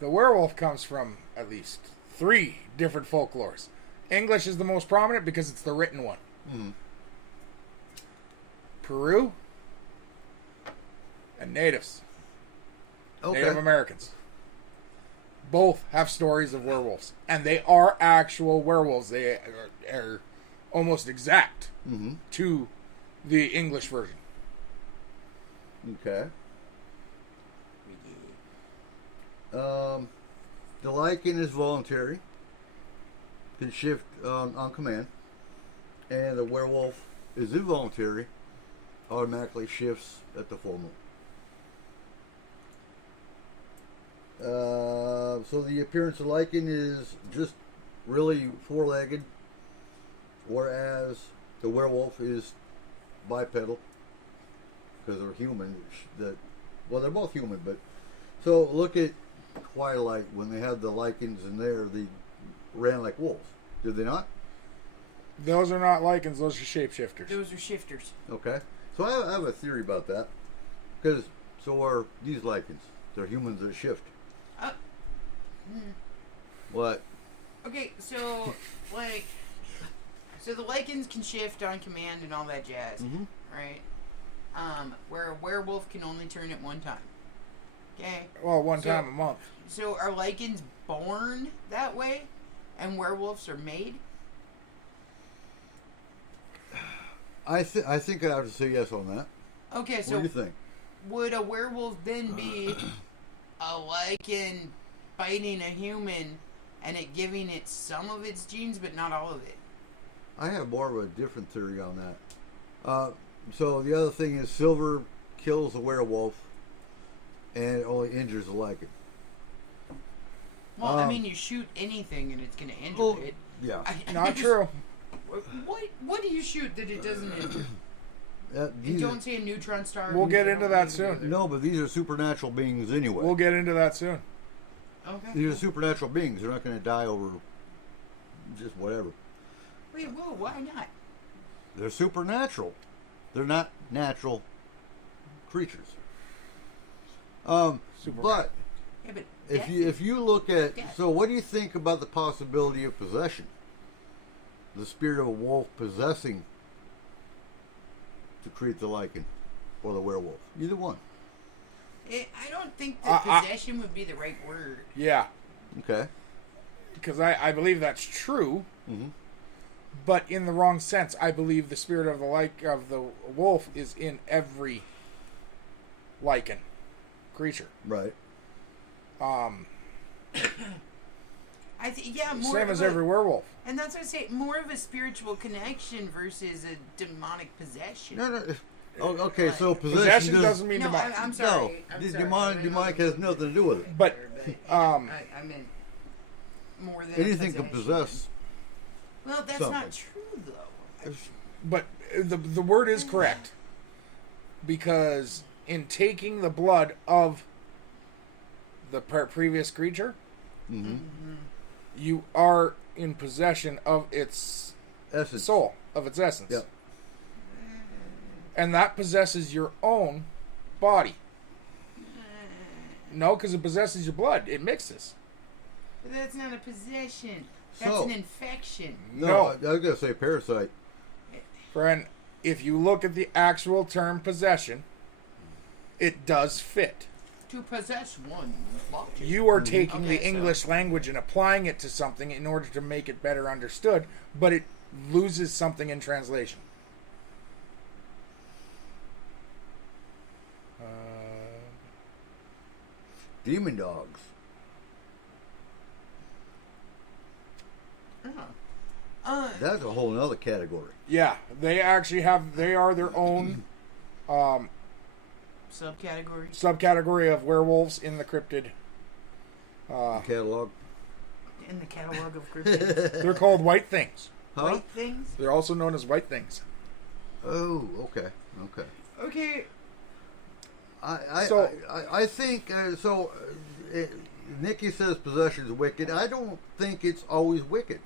The werewolf comes from at least 3 different folklores. English is the most prominent because it's the written one. Peru and natives. Okay. Native Americans. Both have stories of werewolves. And they are actual werewolves. They are almost exact to the English version. Okay. The lichen is voluntary, can shift on command, and the werewolf is involuntary, automatically shifts at the full moon. So the appearance of lichen is just really four-legged, whereas the werewolf is bipedal because they're human. Well, they're both human, but so look at Twilight when they had the lichens in there. They ran like wolves, did they not? Those are not lichens. Those are shapeshifters. Those are shifters. Okay, so I have a theory about that because so are these lichens. They're humans that shift. What? Okay, so so the lichens can shift on command and all that jazz, right? Where a werewolf can only turn at one time. Okay. Well, one time a month. So are lichens born that way, and werewolves are made? I think I have to say yes on that. Okay, so what do you think? Would a werewolf then be a lichen biting a human and it giving it some of its genes but not all of it? I have more of a different theory on that. So the other thing is silver kills a werewolf and it only injures the lichen. Well, I mean, you shoot anything and it's going to injure it. Yeah. Not true. What do you shoot that it doesn't injure? These Don't say a neutron star. We'll get into that soon. No, but these are supernatural beings anyway. We'll get into that soon. Okay. These are supernatural beings. They're not going to die over just whatever. Wait, whoa, why not? They're supernatural. They're not natural creatures. But Yeah, but if you look at so what do you think about the possibility of possession? The spirit of a wolf possessing to create the lichen or the werewolf. Either one. I don't think that possession would be the right word. Yeah. Okay. Because I believe that's true, but in the wrong sense. I believe the spirit of the wolf is in every lichen creature. Right. More Same as every werewolf. And that's what I say, more of a spiritual connection versus a demonic possession. No. Oh, okay, so Possession doesn't mean No, demonic. I'm sorry. No, I'm sorry. demonic has nothing to do with it. But I meant more than Anything can possession. possess. Well, that's something. not true, though. But the word is correct, because in taking the blood of the previous creature, you are in possession of its Essence. soul, of its essence. Yep. And that possesses your own body. No, because it possesses your blood. It mixes. But that's not a possession. That's So- an infection. No, I was going to say parasite. Friend, if you look at the actual term possession, it does fit. To possess one object. You are taking the Okay, so- English language and applying it to something in order to make it better understood, but it loses something in translation. Demon dogs. That's a whole nother category. Yeah, they actually they are their own Subcategory. subcategory of werewolves in the cryptid. Catalog. In the catalog of cryptids. They're called white things. Huh? White things? They're also known as white things. Oh, okay. Okay. I think Nikki says possession is wicked. I don't think it's always wicked.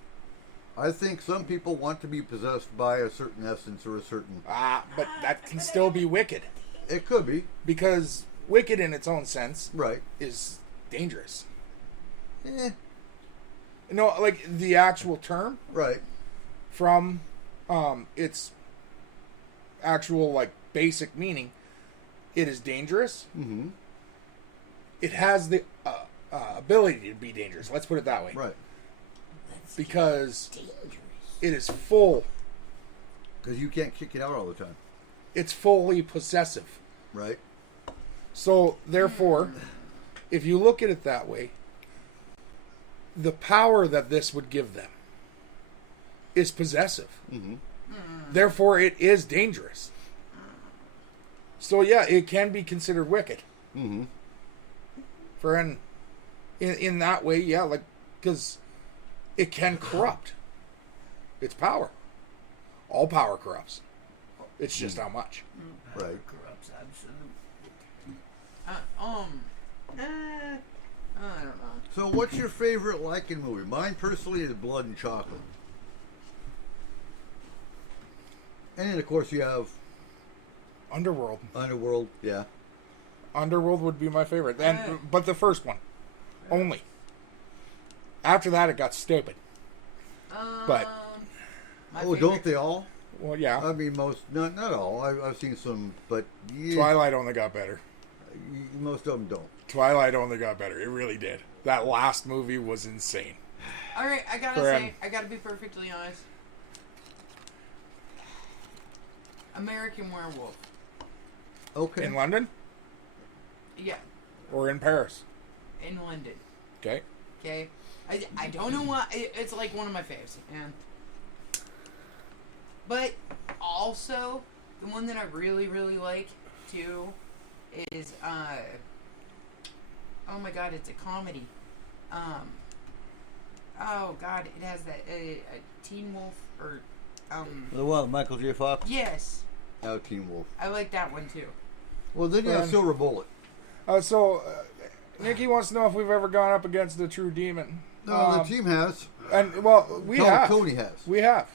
I think some people want to be possessed by a certain essence or a certain. But that can still be wicked, It could be because wicked in its own sense right. is dangerous. Eh, No, like the actual term right. from its actual like basic meaning, it is dangerous. Mm-hmm. It has the ability to be dangerous. Let's put it that way. Right. Because Dangerous. it is full. Because you can't kick it out all the time. It's fully possessive. Right. So, therefore, if you look at it that way, the power that this would give them is possessive. Mm-hmm. Therefore, it is dangerous. So, yeah, it can be considered wicked. Mm-hmm. For in that way, yeah, like, because it can corrupt. It's power. All power corrupts. It's just how much. Right. Corrupts absolute. I don't know. So, what's your favorite Lycan movie? Mine personally is Blood and Chocolate. And then, of course, you have Underworld. Underworld. Yeah. Underworld would be my favorite. But the first one. Only. After that, it got stupid. But, My Oh, favorite- don't they all? well, yeah. I mean, not all. I've seen some, but yeah, Twilight only got better. most of them don't. Twilight only got better. It really did. That last movie was insane. All right, I gotta For, say, I gotta be perfectly honest. American Werewolf. Okay. In London Yeah, or in Paris? in London. Okay. Okay, I don't know why it's like one of my faves, and but also the one that I really like too is oh my god, it's a comedy. Oh god, it has that Teen Wolf or The one, Michael J. Fox. yes, Now Teen Wolf. I like that one too. Well, then you have Silver Bullet. Nikki wants to know if we've ever gone up against the true demon. No, the team has. And, well, we have. Tony has. We have.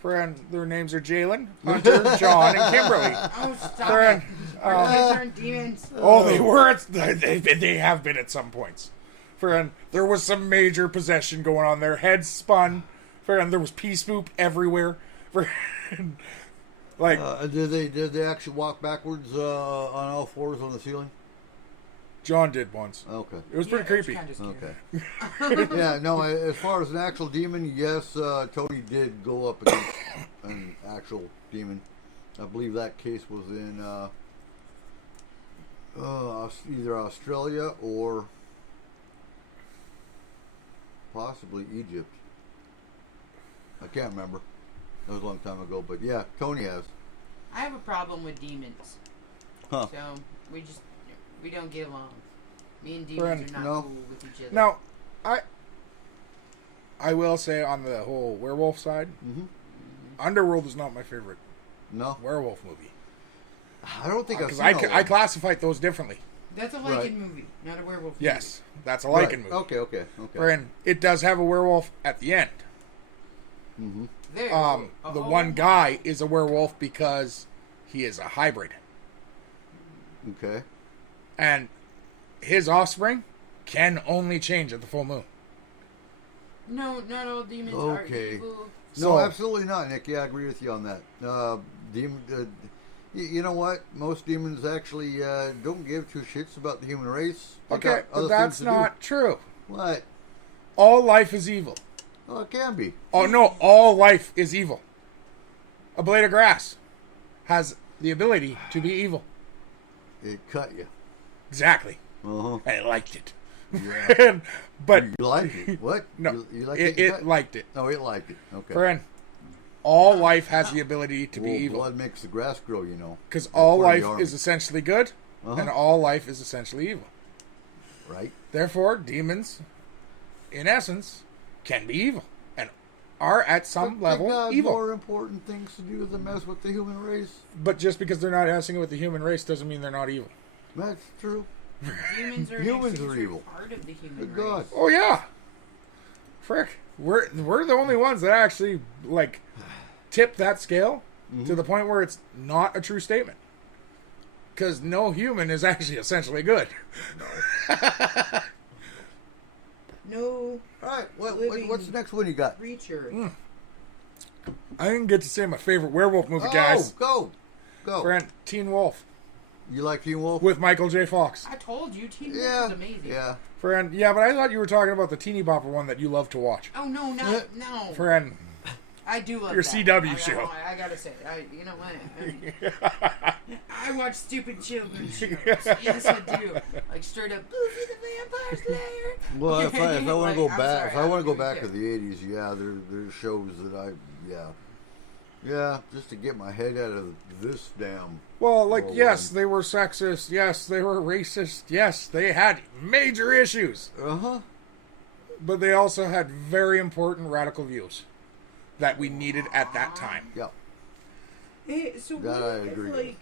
Friend, their names are Jalen, Hunter, John, and Kimberly. Oh, stop Friend, it! Our kids aren't demons. oh, they were. They have been at some points. Friend, there was some major possession going on. Their heads spun. Friend, there was pea spoop everywhere. Friend, like, Did they actually walk backwards on all fours on the ceiling? John did once. Okay. It was pretty creepy. Kind of scary. Okay. Yeah, no, as far as an actual demon, yes, Tony did go up against an actual demon. I believe that case was in either Australia or possibly Egypt. I can't remember. That was a long time ago, but yeah, Tony has. I have a problem with demons, Huh. so we don't get along. Me and demons Friend, are not no. cool with each other. Now, I will say on the whole werewolf side, Mm-hmm. Underworld is not my favorite No, werewolf movie. I don't think I've Because seen all I of them. classified those differently. That's a Lycan Right. movie, not a werewolf. Yes, that's a Right. Lycan movie. Okay. Wherein it does have a werewolf at the end. Mm-hmm. Movie. There. The one guy is a werewolf because he is a hybrid. Okay. And his offspring can only change at the full moon. No, not all demons are Okay. evil. No, So- absolutely not, Nick. Yeah, I agree with you on that. You know what? Most demons actually don't give two shits about the human race. They Okay, got but other that's things to do. not true. What? All life is evil. Oh, it can be. Oh no, all life is evil. A blade of grass has the ability to be evil. It cut you. Exactly. Uh-huh. I liked it. Yeah. But You liked it? What? no, You like it cut? liked it. Oh, it liked it. Okay. Friend, all life has the ability to be Well, evil. blood makes the grass grow, you know. Because That's all part of life the army. is essentially good, Uh-huh. and all life is essentially evil. Right? Therefore, demons, in essence, can be evil. And are at some But they level got evil. more important things to do than mess with the human race. But just because they're not messing with the human race doesn't mean they're not evil. That's true. Demons are Humans an are essential evil. part of the human Good race. God. Oh yeah, frick, we're the only ones that actually like tip that scale to the point where it's not a true statement. Because no human is actually essentially good. No All right. Living What's the next one you got? creature. I didn't get to say my favorite werewolf movie, guys. Oh, Go. Friend, Teen Wolf You like Teen Wolf? with Michael J. Fox. I told you, Teen Wolf Yeah. is amazing. Yeah. Friend, yeah, but I thought you were talking about the Teeny Bopper one that you love to watch. Oh no, no. Friend, I do love Your that. CW I show. I gotta say, you know what? I watch stupid children's shows. Yes, I do. Like straight up Buffy the Vampire Slayer. Well, if I want to go I'm back, sorry, if I want to go do back too. to the '80s, yeah, there's shows that yeah, just to get my head out of this damn. well, like, Well, yes, they were sexist. Yes, they were racist. Yes, they had major issues. Uh-huh. But they also had very important radical views that we needed at that time. Yeah. Hey, so That what I if, agree with. like,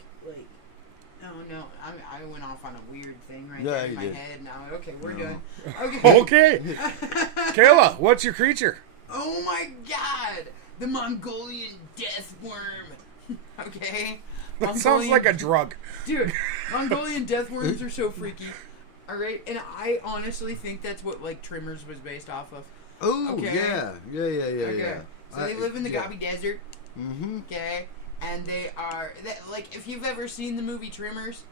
oh no, I went off on a weird thing right Yeah, there in you my did. head. Now, okay, we're No. done. Okay. Okay. Kayla, what's your creature? Oh my God, the Mongolian death worm. Okay. That sounds like a drug. Dude, Mongolian death worms are so freaky. All right, and I honestly think that's what like Trimmers was based off of. Oh, Okay. yeah. Okay. So they live in the yeah. Gobi Desert. Mm-hmm. Okay, and they are like if you've ever seen the movie Trimmers,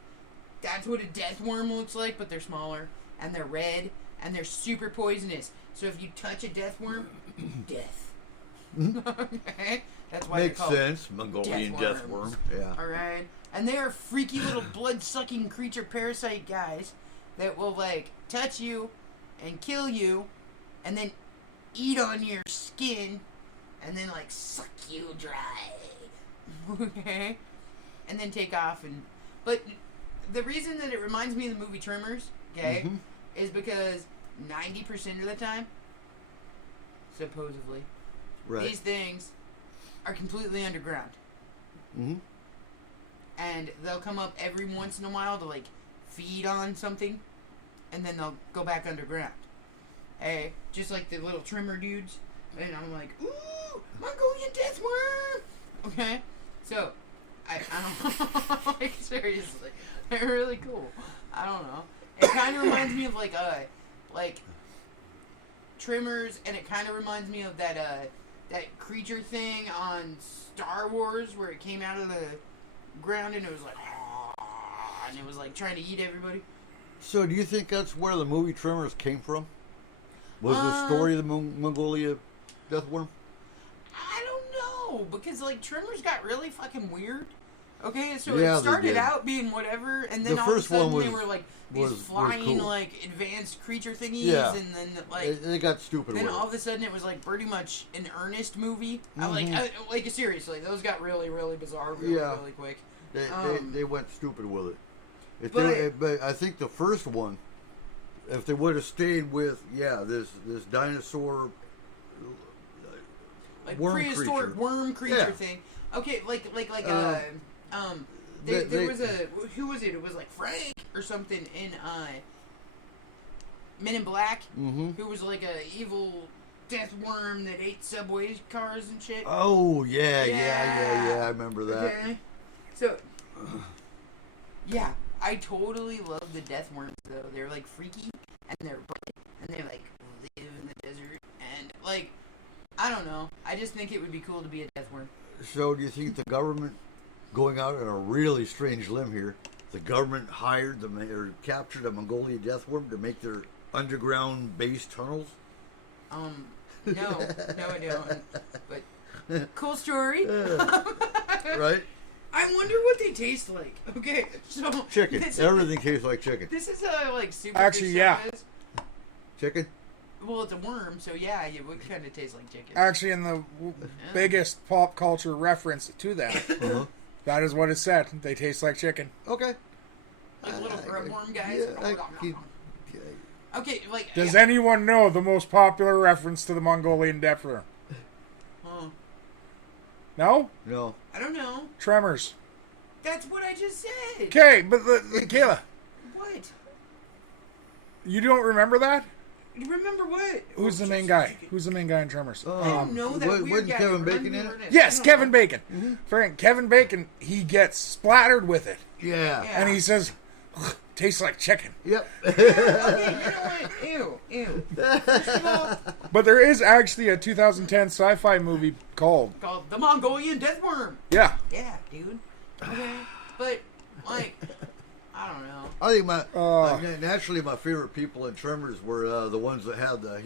that's what a death worm looks like, but they're smaller and they're red and they're super poisonous. So if you touch a death worm, death. Okay, that's why Makes they're called sense. Mongolian death worm. worms. Yeah. All right, and they are freaky little blood-sucking creature parasite guys that will like touch you and kill you, and then eat on your skin, and then like suck you dry. Okay, and then take off but the reason that it reminds me of the movie Tremors, okay, Mhm. is because 90% of the time, supposedly, Right. these things are completely underground. Mm-hmm. And they'll come up every once in a while to like feed on something, and then they'll go back underground. Hey, just like the little trimmer dudes. And I'm like, ooh, Mongolian death worm. Okay, so I don't like seriously, they're really cool. I don't know. It kind of reminds me of like Trimmers, and it kind of reminds me of that creature thing on Star Wars where it came out of the ground and it was like, and it was like trying to eat everybody. So, do you think that's where the movie Tremors came from? Was the story of the Mongolia death worm? I don't know, because like Trimmers got really fucking weird. Okay, so Yeah, it they started did. out being whatever, and then The all of a first one sudden they was- were like these was flying cool. like advanced creature thingies, Yeah. and then like It got stupid then with all it. of a sudden it was like pretty much an earnest movie. Mhm. Like seriously, those got really really bizarre really Yeah. really quick. They went stupid with it. But- I think the first one, if they would have stayed with this dinosaur Like worm prehistoric creature. worm creature Yeah. thing. Okay, They- there was who was it? It was like Frank or something in Men in Black, Mm-hmm. who was like a evil death worm that ate subway cars and shit. Oh yeah. Yeah. I remember that. Okay. So, yeah, I totally love the death worms though. They're like freaky and they're bright and they like live in the desert and like I don't know. I just think it would be cool to be a death worm. So, do you think the government, going out on a really strange limb here, the government hired them or captured a Mongolia death worm to make their underground base tunnels? No, I don't. But cool story. Right? I wonder what they taste like. Okay, so Chicken. This, Everything tastes like chicken. this is like super. Actually, good yeah. service. Chicken? Well, it's a worm, so yeah, it would kind of taste like chicken. Actually, in the biggest pop culture reference to that, Uh-huh. that is what it said. They taste like chicken. Okay. Like little grub worm guys. Okay, like Does yeah. anyone know the most popular reference to the Mongolian death worm? Huh. No? No. I don't know. Tremors. That's what I just said. Okay, but Kayla, What? you don't remember that? You remember what? Who's the main guy? Who's the main guy in Tremors? I don't know that weird wasn't guy. Kevin that Bacon runs in the it? internet. Yes, I don't Kevin know. Bacon. Frank, Kevin Bacon, he gets splattered with it. Yeah. Yeah. And he says, tastes like chicken. Yep. Okay, you know what? Ew. First of all, But there is actually a 2010 sci-fi movie called, called the Mongolian death worm. yeah. Yeah, dude. Okay, but like, I don't know. I think naturally my favorite people in Tremors were the ones that had the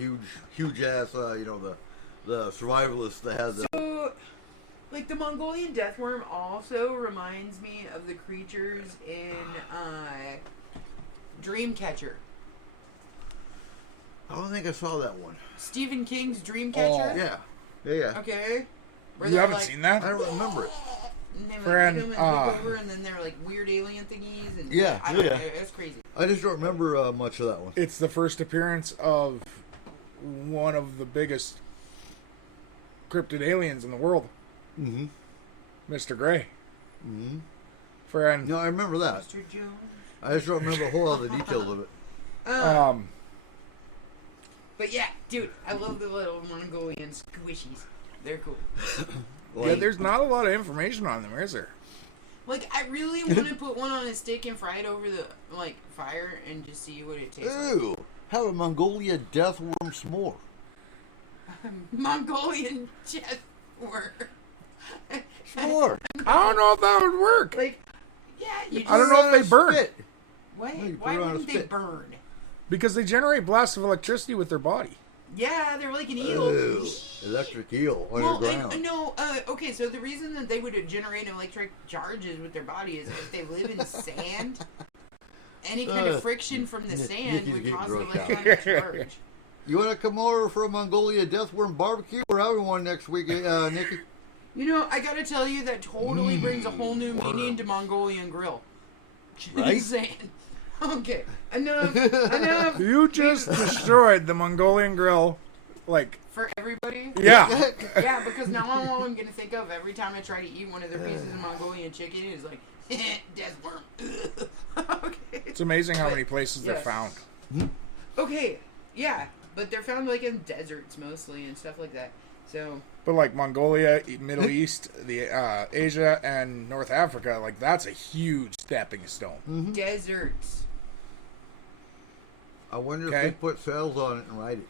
huge ass, the survivalists that had the. So, like the Mongolian deathworm also reminds me of the creatures in Dreamcatcher. I don't think I saw that one. Stephen King's Dreamcatcher. Yeah. Okay. Where You they're haven't like, seen that? I don't remember it. And they like Friend, hit 'em and look over, and then they're like weird alien thingies, and Yeah, I don't yeah. know, it's crazy. I just don't remember much of that one. It's the first appearance of one of the biggest cryptid aliens in the world, Mm-hmm. Mr. Gray. Mm-hmm. Friend, No, I remember that. Mr. Jones. I just don't remember a whole lot of the details of it. But yeah, dude, I love the little Mongolian squishies. They're cool. yeah, there's not a lot of information on them, is there? Like, I really want to put one on a stick and fry it over the fire and just see what it tastes like. Ooh, how a Mongolia death worm s'more. Mongolian death worm. S'more. I don't know if that would work. Like, yeah, you just... I don't know if they burn. Spit. Why, No, you put why it on a wouldn't they spit. burn? Because they generate blasts of electricity with their body. Yeah, they're like an eel. Ooh, electric eel Well, underground. no, okay, so the reason that they would generate electric charges with their body is if they live in sand, any kind of friction from the sand Nikki's would getting cause an grossed out. electronic charge. You want to come over for a Mongolia death worm barbecue? We're having one next week, Nikki. You know, I gotta tell you, that totally brings a whole new meaning to Mongolian grill. Right? Just saying. Okay, enough. You just destroyed the Mongolian grill. Like, For everybody? yeah. Yeah, because now all I'm gonna think of every time I try to eat one of their pieces of Mongolian chicken is like, death worm. Okay. It's amazing how many places they're Yes. found. Okay, yeah, but they're found like in deserts mostly and stuff like that. So, But like Mongolia, Middle East, the Asia, and North Africa, like that's a huge stepping stone. deserts. I wonder Okay. if they put sails on it and ride it.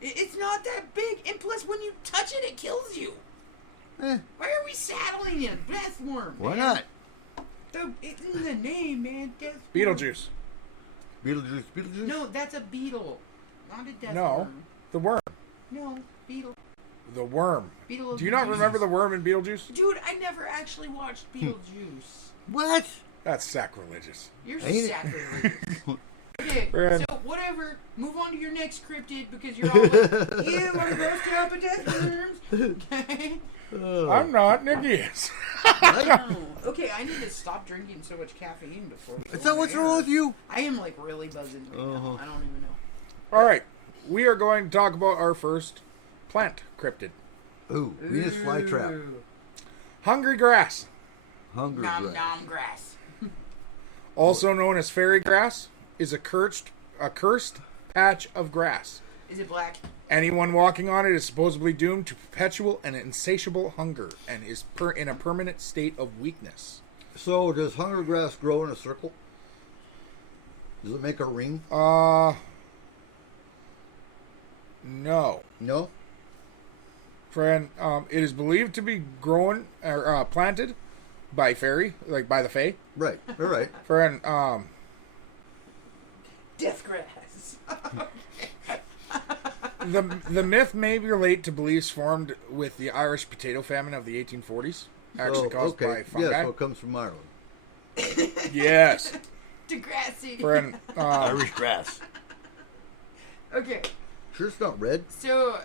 It's not that big, and plus when you touch it, it kills you. Eh, Why are we saddling a death worm? why man? not? It's in the name, man. Death worm. Beetlejuice. Beetlejuice? No, that's a beetle, not a death No, worm. the worm. No, beetle. The worm. Beetle. Do you not remember the worm in Beetlejuice? Dude, I never actually watched Beetlejuice. What? That's sacrilegious. You're Ain't it? sacrilegious. Okay, Friend. so whatever. Move on to your next cryptid because you're all like, ew, I'm roasted up in death worms. Okay. I'm not. Nikki is. Oh, okay, I need to stop drinking so much caffeine before. Is that what's wrong with you? I am like really buzzing right now. I don't even know. All right. We are going to talk about our first plant cryptid. Ooh, Venus flytrap. Ooh. Hungry grass. Hungry Nom grass. nom grass. Also known as fairy grass, is a cursed patch of grass. Is it black? Anyone walking on it is supposedly doomed to perpetual and insatiable hunger and is in a permanent state of weakness. So, does hungry grass grow in a circle? Does it make a ring? No. No? Friend, it is believed to be grown or planted by fairy, like by the fae. Right, all right. Friend, Death grass. the myth may relate to beliefs formed with the Irish potato famine of the 1840s, actually caused by fungi. Yeah, so it comes from Ireland. Yes. Degrassi. Friend, Irish grass. Okay, Sure it's not red? so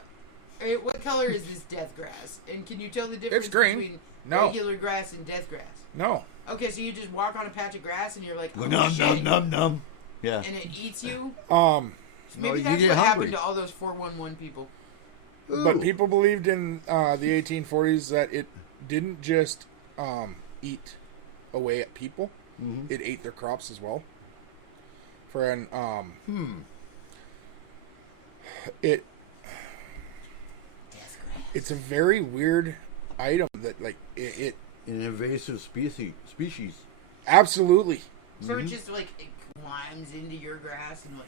what color is this death grass? And can you tell the difference green. between No. regular grass and death grass? no. Okay, so you just walk on a patch of grass and you're like, oh, Num, shit, num, num, num. Yeah. and it eats you? Um, So maybe you that's get what hungry. happened to all those 411 people. but Ooh. people believed in the 1840s that it didn't just eat away at people; it ate their crops as well. Friend, it Death grass. it's a very weird item that like it An invasive species. absolutely So it just like it climbs into your grass and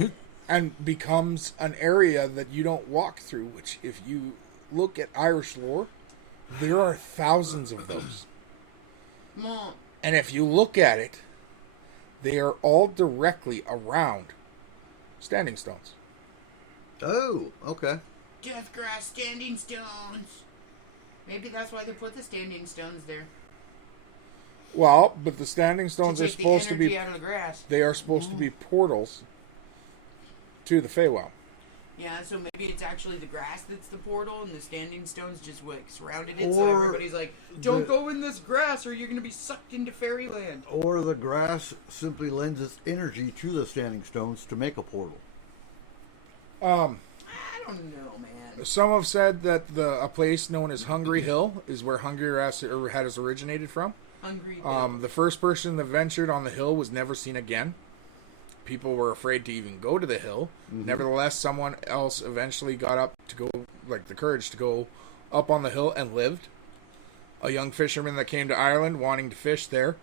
like. and becomes an area that you don't walk through. Which, if you look at Irish lore, there are thousands of those. Well, And if you look at it, they are all directly around standing stones. Oh, okay. death grass standing stones. Maybe that's why they put the standing stones there. Well, but the standing stones To are take the supposed to energy be. out of the grass. They are supposed to be portals to the Feywild. Yeah, so maybe it's actually the grass that's the portal, and the standing stones just what surrounded it. So Or everybody's like, "Don't go in this grass, or you're gonna be sucked into fairyland." Or the grass simply lends its energy to the standing stones to make a portal. I don't know, man. Some have said that a place known as Hungry Hill is where Hungry Grass has originated from. Hungry. The first person that ventured on the hill was never seen again. People were afraid to even go to the hill. Mm-hmm. Nevertheless, someone else eventually got up to go, like the courage to go up on the hill and lived. A young fisherman that came to Ireland wanting to fish there,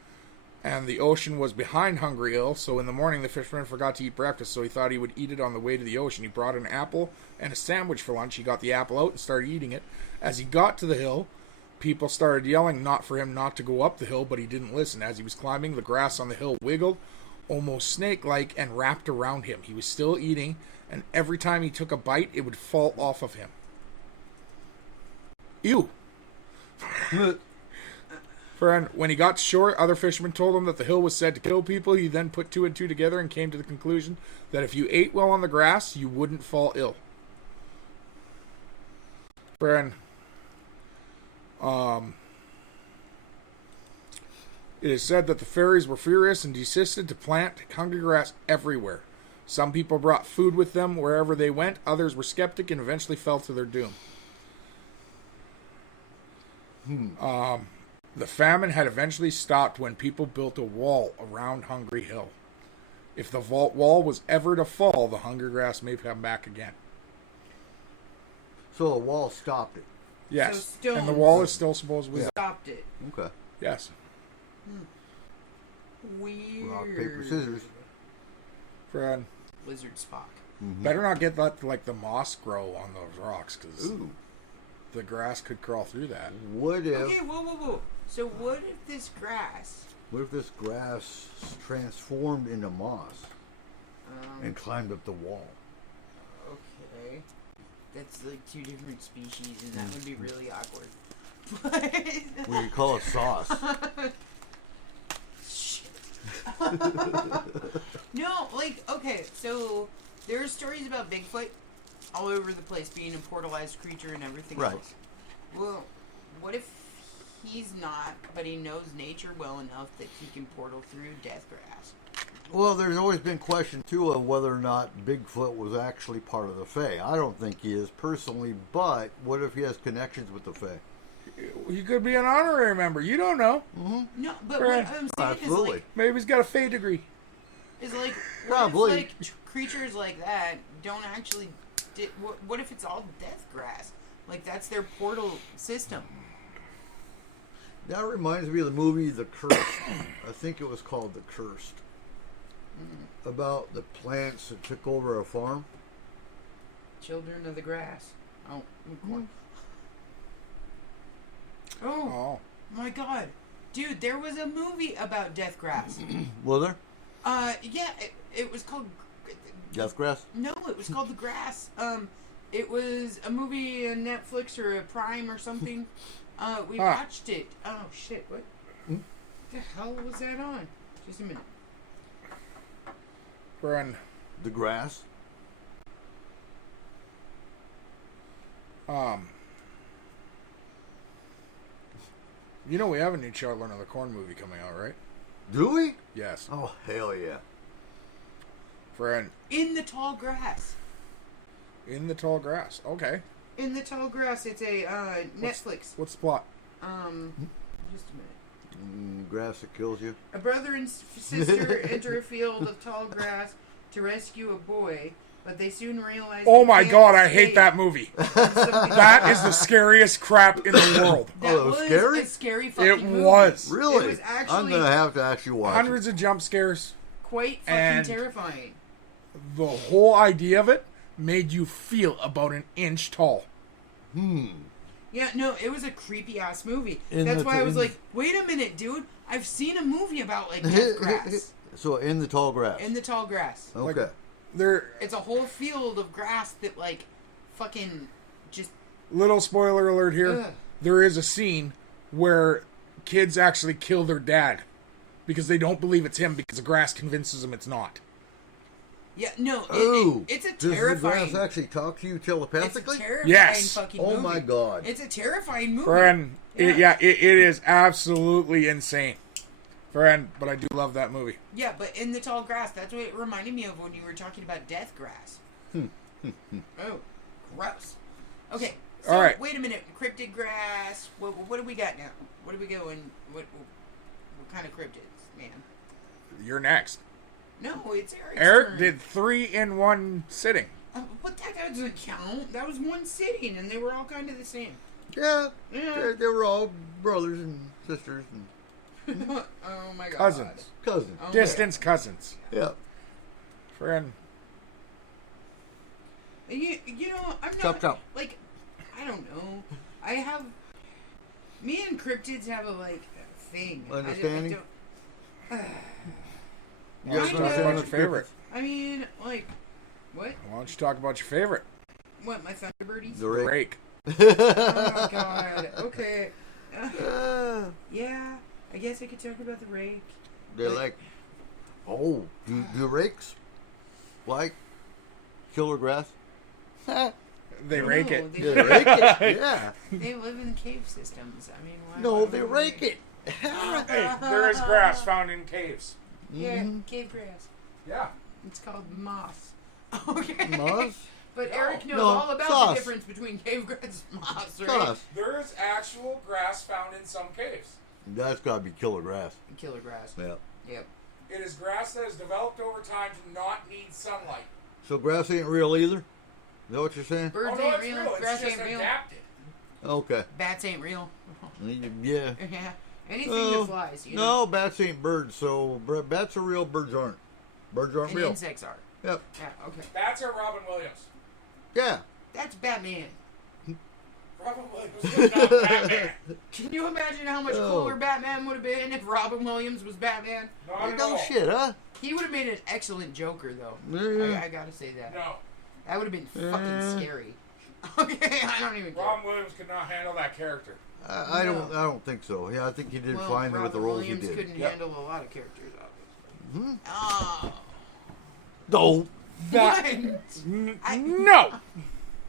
and the ocean was behind Hungry Hill, so in the morning the fisherman forgot to eat breakfast, so he thought he would eat it on the way to the ocean. He brought an apple and a sandwich for lunch. He got the apple out and started eating it. As he got to the hill, people started yelling not for him not to go up the hill, but he didn't listen. As he was climbing, the grass on the hill wiggled, almost snake-like, and wrapped around him. He was still eating, and every time he took a bite, it would fall off of him. Ew. Friend, when he got to shore, other fishermen told him that the hill was said to kill people. He then put two and two together and came to the conclusion that if you ate well on the grass, you wouldn't fall ill. Friend, it is said that the fairies were furious and desisted to plant hungry grass everywhere. Some people brought food with them wherever they went. Others were skeptic and eventually fell to their doom. The famine had eventually stopped when people built a wall around Hungry Hill. If the wall was ever to fall, the hungry grass may come back again. So the wall stopped it. Yes, So and the wall is still supposedly stopped it. Okay. Yes. Weird. Rock, paper, scissors. Friend, Lizard Spock. better not get that like the moss grow on those rocks, because Ooh. the grass could crawl through that. What if? Okay, whoa. So what if this grass? What if this grass transformed into moss and climbed up the wall? Okay. That's like two different species, and that would be really awkward. But We could call it sauce. shit. No, like, okay, so there are stories about Bigfoot all over the place being a portalized creature and everything Right. else. Well, what if he's not, but he knows nature well enough that he can portal through death grass? Well, there's always been question too of whether or not Bigfoot was actually part of the Fae. I don't think he is personally, but what if he has connections with the Fae? He could be an honorary member. You don't know. No, but Right. what I'm saying Absolutely. is like, Maybe he's got a Fey degree. what Probably. if, like, creatures like that don't actually... What if it's all death grass? Like, that's their portal system. That reminds me of the movie The Cursed. I think it was called The Cursed. About the plants that took over a farm. Children of the grass. Oh, Hmm. oh my god. Dude, there was a movie about death grass. Was there? Yeah, it was called... Death grass? No, it was called The Grass. It was a movie on Netflix or a Prime or something. We watched it. Oh, shit, what the hell was that on? Just a minute. Friend, The grass? you know we have a new Children of the Corn movie coming out, right? Do we? Yes. Oh, hell yeah. Friend, In the Tall Grass. in the tall grass. Okay. In the Tall Grass, it's a Netflix. What's the plot? Just a minute. Grass that kills you. A brother and sister enter a field of tall grass to rescue a boy, but they soon realize... Oh they my can't god, I hate escape. that movie. Something- That is the scariest crap in the world. That Oh, it was was scary? a scary fucking It movie. was. Really? It was I'm actually going to have to actually watch Hundreds of jump scares. quite fucking And- terrifying. The whole idea of it made you feel about an inch tall. Yeah, no, it was a creepy ass movie. In That's the- why I was in- like, wait a minute, dude. I've seen a movie about like death grass So in the tall grass. in the tall grass. Okay. There, It's a whole field of grass that like fucking just little spoiler alert here. Ugh. There is a scene where kids actually kill their dad because they don't believe it's him because the grass convinces them it's not. yeah, no, Oh, it's a does the terrifying. grass actually talk to you It's telepathically? a terrifying Yes. fucking Oh movie. my God. It's a terrifying movie. Friend, Yeah. it is absolutely insane. Friend, but I do love that movie. Yeah, but in the tall grass, that's what it reminded me of when you were talking about death grass. Oh, gross. Okay, so All right. wait a minute. Cryptid grass. What do we got now? What do we going? What kind of cryptids, man? You're next. No, it's Eric's Eric turn. did 3 in 1 sitting. But that doesn't count. That was one sitting, and they were all kind of the same. Yeah. Yeah. They were all brothers and sisters and Oh my god. Cousins. cousins. Oh my Distance cousins. Yeah. Friend. You know, I'm not Chop, chop. like, I don't know. I have me and cryptids have a like thing. Understanding? I don't, You guys Kind know of. same What's with your favorite? I mean, like, what? Why don't you talk about your favorite? What? My Thunderbirdies? The rake. Rake. Oh god. Okay. Yeah. I guess I could talk about the rake. They're like, oh, do rakes like killer grass? They No, rake it. They, They rake it. Yeah. they live in cave systems. I mean, why? No, why they would rake it. Hey, there is grass found in caves. Yeah, Mm-hmm. cave grass. Yeah. It's called moss. Okay. Moss? But Eric knows No, all about sauce. the difference between cave grass and moss, right? Sauce. There is actual grass found in some caves. That's got to be killer grass. Killer grass. Yeah. Yep. It is grass that has developed over time to not need sunlight. So grass ain't real either? Is that what you're saying? Birds ain't real. Grass ain't real. adapted. Okay. Bats ain't real. Yeah. Yeah. Anything Oh, that flies, you know. No, bats ain't birds, so bats are real, birds aren't. Birds aren't And real. insects are. Yep. Yeah, okay. Bats are Robin Williams. Yeah. That's Batman. Robin Williams was not Batman. Can you imagine how much Oh. cooler Batman would have been if Robin Williams was Batman? Not at No all. shit, huh? He would have made an excellent Joker, though. Yeah. I gotta say that. No. That would have been Yeah. fucking scary. Okay, I don't even care. Robin Williams could not handle that character. I don't think so. Yeah, I think he did Well, fine Robin with the roles Williams he did. couldn't Yep. handle a lot of characters, obviously. Hmm? Oh, No. That, I- no!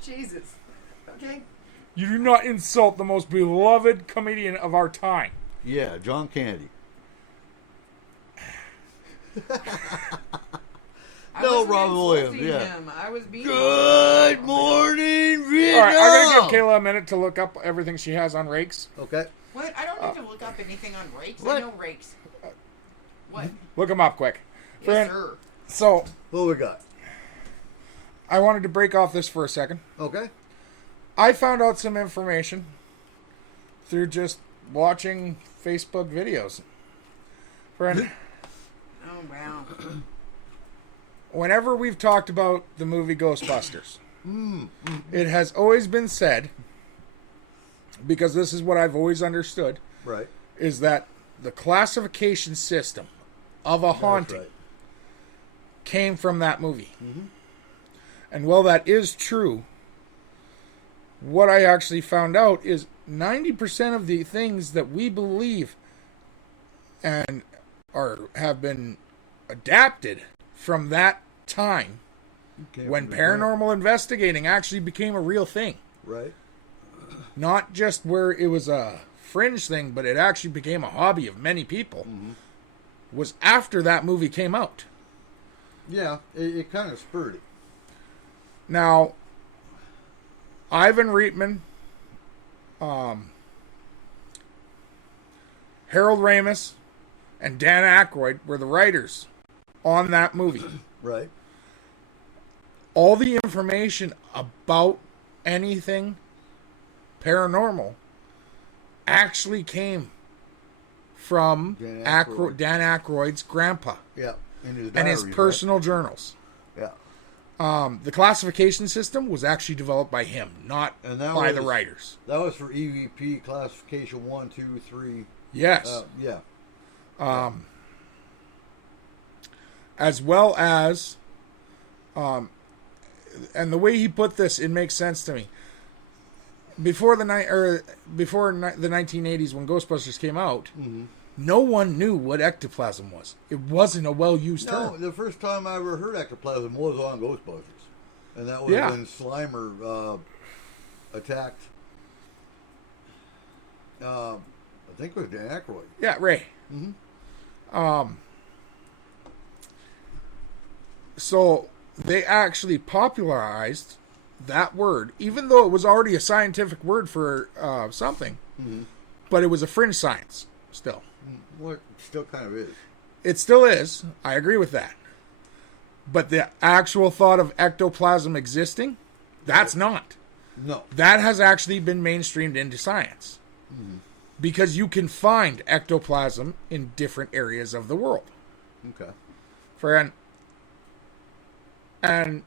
Jesus. Okay. You do not insult the most beloved comedian of our time. Yeah, John Candy. I No, wasn't Robin Williams, insulting yeah. him. I was being. Good morning, Vietnam. Alright, I'm going to give Kayla a minute to look up everything she has on rakes. Okay. What? I don't need to look up anything on rakes. I What? know rakes. What? Look them up quick. Yes, Friend, sir. so, What we got? I wanted to break off this for a second. Okay. I found out some information through just watching Facebook videos. Friend, Oh wow. whenever we've talked about the movie Ghostbusters, it has always been said, because this is what I've always understood, Right. is that the classification system of a haunting That's right. came from that movie. And while that is true, what I actually found out is 90% of the things that we believe and have been adapted from that time Okay, when right. paranormal investigating actually became a real thing. Right. Not just where it was a fringe thing, but it actually became a hobby of many people, was after that movie came out. Yeah, it kind of spurred it. Now, Ivan Reitman, Harold Ramis, and Dan Aykroyd were the writers on that movie. Right. All the information about anything paranormal actually came from Dan Dan Aykroyd's grandpa Yeah. In his and his diary, personal journals. Right? The classification system was actually developed by him, not And that by was, the writers. That was for EVP classification 1, 2, 3. Yes. Yeah. As well as, and the way he put this, it makes sense to me. Before the 1980s, when Ghostbusters came out, no one knew what ectoplasm was. It wasn't a well-used No, term. the first time I ever heard ectoplasm was on Ghostbusters. And that was Yeah. when Slimer attacked, I think it was Dan Aykroyd. Yeah, Ray. So they actually popularized that word, even though it was already a scientific word for something, but it was a fringe science still. Well, it still kind of is. It still is. I agree with that. But the actual thought of ectoplasm existing, that's not. No. That has actually been mainstreamed into science. Because you can find ectoplasm in different areas of the world. Okay. And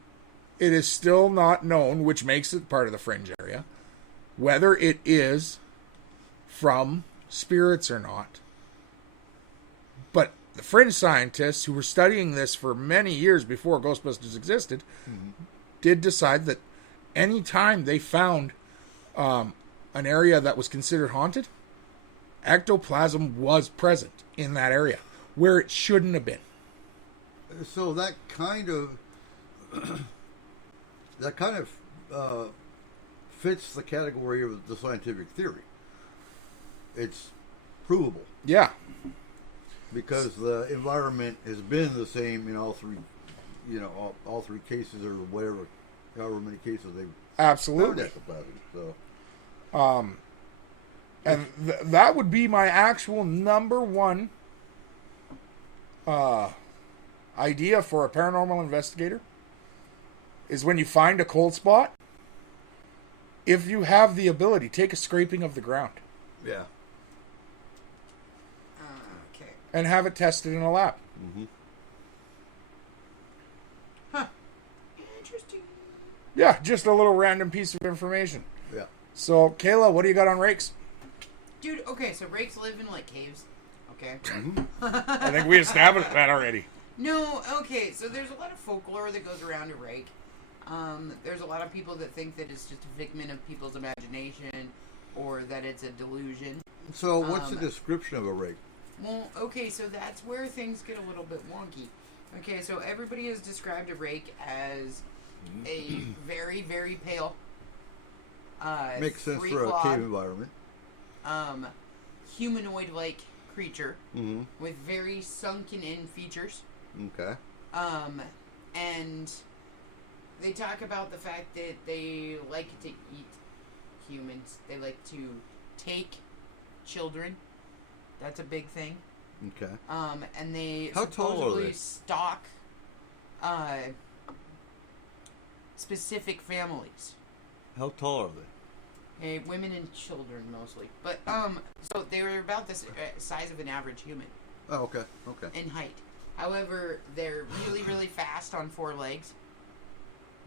it is still not known, which makes it part of the fringe area, whether it is from spirits or not. But the fringe scientists who were studying this for many years before Ghostbusters existed did decide that any time they found an area that was considered haunted, ectoplasm was present in that area where it shouldn't have been. So that kind of fits the category of the scientific theory. It's provable Yeah. because the environment has been the same in all three, all three cases or whatever, however many cases they've found Absolutely. ectoplasm. So And that would be my actual number one idea for a paranormal investigator is when you find a cold spot, if you have the ability, take a scraping of the ground yeah. Okay. and have it tested in a lab. Interesting. Yeah, just a little random piece of information. Yeah. So, Kayla, what do you got on rakes? Dude, okay, so rakes live in, like, caves. Okay. I think we established that already. No, okay, so there's a lot of folklore that goes around a rake. There's a lot of people that think that it's just a figment of people's imagination or that it's a delusion. So what's the description of a rake? Well, okay, so that's where things get a little bit wonky. Okay, so everybody has described a rake as a very, very pale, Makes sense for a three-clawed, cave environment. humanoid-like creature Mm-hmm. with very sunken-in features. Okay. And they talk about the fact that they like to eat humans. They like to take children. That's a big thing. Okay. And they How tall are supposedly they? stalk specific families. How tall are they? Women and children mostly. But so they were about the size of an average human Oh, okay. Okay. in height. However, they're really, really fast on four legs.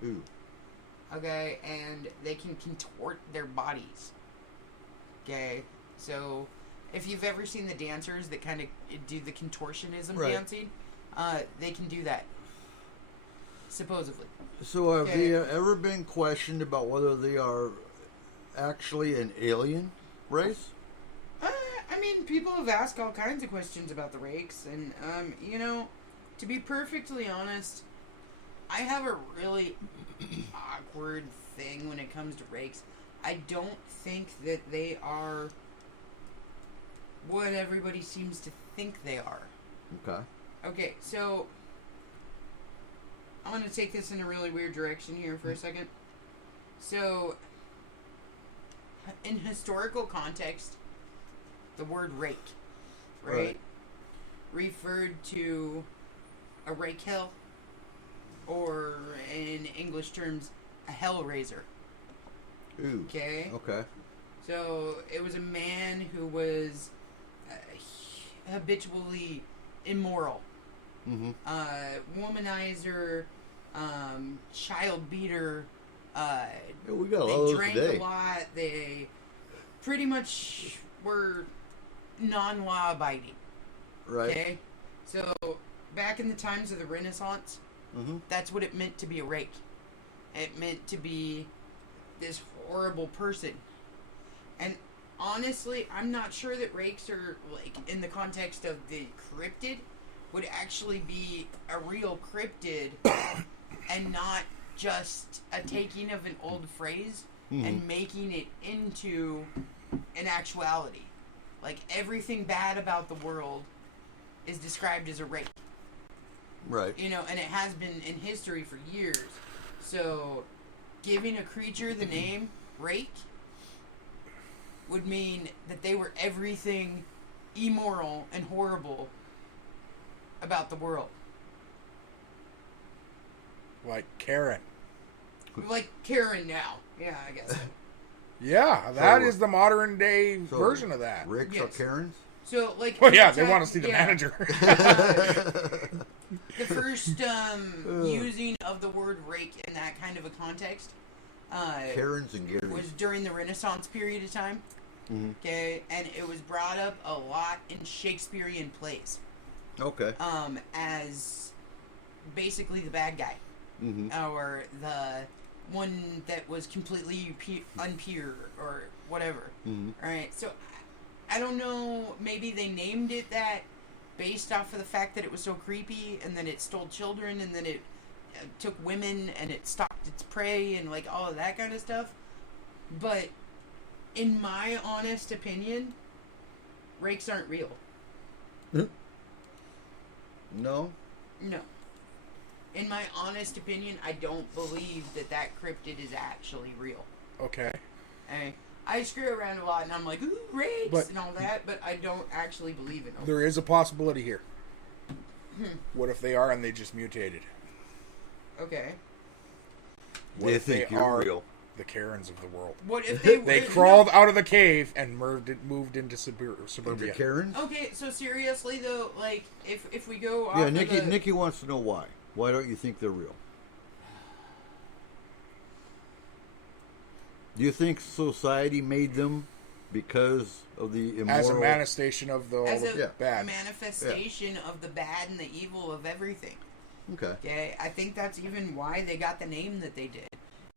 Ooh. Okay, and they can contort their bodies. Okay, so if you've ever seen the dancers that kind of do the contortionism Right. dancing, they can do that. Supposedly. So have Okay. they ever been questioned about whether they are actually an alien race? I mean, people have asked all kinds of questions about the rakes, and, to be perfectly honest, I have a really awkward thing when it comes to rakes. I don't think that they are what everybody seems to think they are. Okay. Okay, so I'm going to take this in a really weird direction here for a second. So, in historical context, the word rake, right, referred to a rake hell, or in English terms, a hell raiser. Ooh. Okay? Okay. So, it was a man who was habitually immoral. Mm-hmm. Womanizer, child beater. Yeah, we got a lot They of those drank today. a lot. They pretty much were non-law abiding. Right. Okay, so back in the times of the Renaissance, Mm-hmm. that's what it meant to be a rake. It meant to be this horrible person. And honestly, I'm not sure that rakes are, like, in the context of the cryptid, would actually be a real cryptid and not just a taking of an old phrase and making it into an actuality. Like, everything bad about the world is described as a rake. Right. You know, and it has been in history for years. So, giving a creature the name rake would mean that they were everything immoral and horrible about the world. Like Karen. Like Karen now. Yeah, I guess. Yeah, that So- is the modern day So, version of that. Ricks Yes. are Karens? So, like... Well, yeah, anytime- they want to see the yeah. manager. The first using of the word rake in that kind of a context Karens and Garys. was during the Renaissance period of time. Mhm. Okay, and it was brought up a lot in Shakespearean plays Okay. as basically the bad guy, Mm-hmm. or the one that was completely unpure or whatever. Mhm. Right, so I don't know, maybe they named it that based off of the fact that it was so creepy, and then it stole children, and then it took women, and it stalked its prey, and like all of that kind of stuff. But in my honest opinion, rakes aren't real. No? No. In my honest opinion, I don't believe that cryptid is actually real. Okay. I screw around a lot, and I'm like, ooh, rakes, But- and all that, but I don't actually believe in them. There is a possibility here. What if they are and they just mutated? Okay. What They if think they you're are real. the Karens of the world? What if they... They no. crawled out of the cave and moved into The suburbia. Karens? Okay, so seriously, though, like, if we go off Yeah, of Nikki, the... Nikki wants to know why. Why don't you think they're real? Do you think society made them because of the immoral? As a manifestation of the all as the a Yeah. bad. manifestation of the bad and the evil of everything. Okay. Okay, I think that's even why they got the name that they did,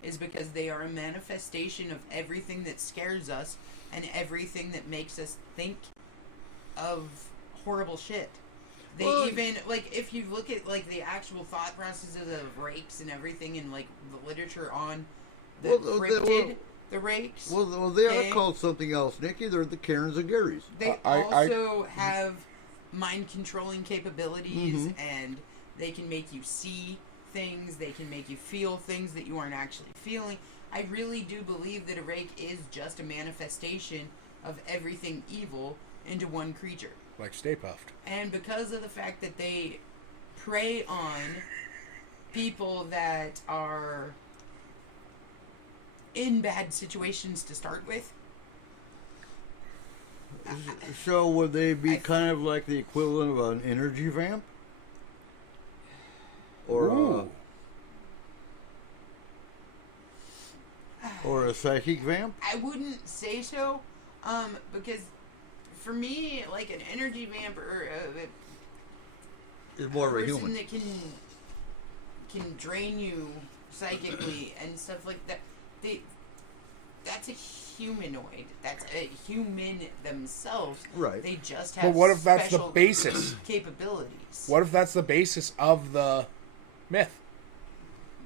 is because they are a manifestation of everything that scares us and everything that makes us think of horrible shit. They Well- even, like, if you look at, like, the actual thought processes of rakes and everything in, like, the literature on the Well, cryptid, the rakes, Well, they Okay. are called something else, Nikki. They're the Karens and Garys. they I- also have mind-controlling capabilities, Mhm. and they can make you see things, they can make you feel things that you aren't actually feeling. I really do believe that a rake is just a manifestation of everything evil into one creature. Like Stay Puffed. And because of the fact that they prey on people that are in bad situations to start with, So would they be I- kind of like the equivalent of an energy vamp? Or or a psychic vamp? I wouldn't say so, because for me, like, an energy vamp or Is more of a person human. that can drain you psychically and stuff like that, that's a humanoid. That's a human themselves. Right. They just have But what if that's the special basis? capabilities. What if that's the basis of the myth?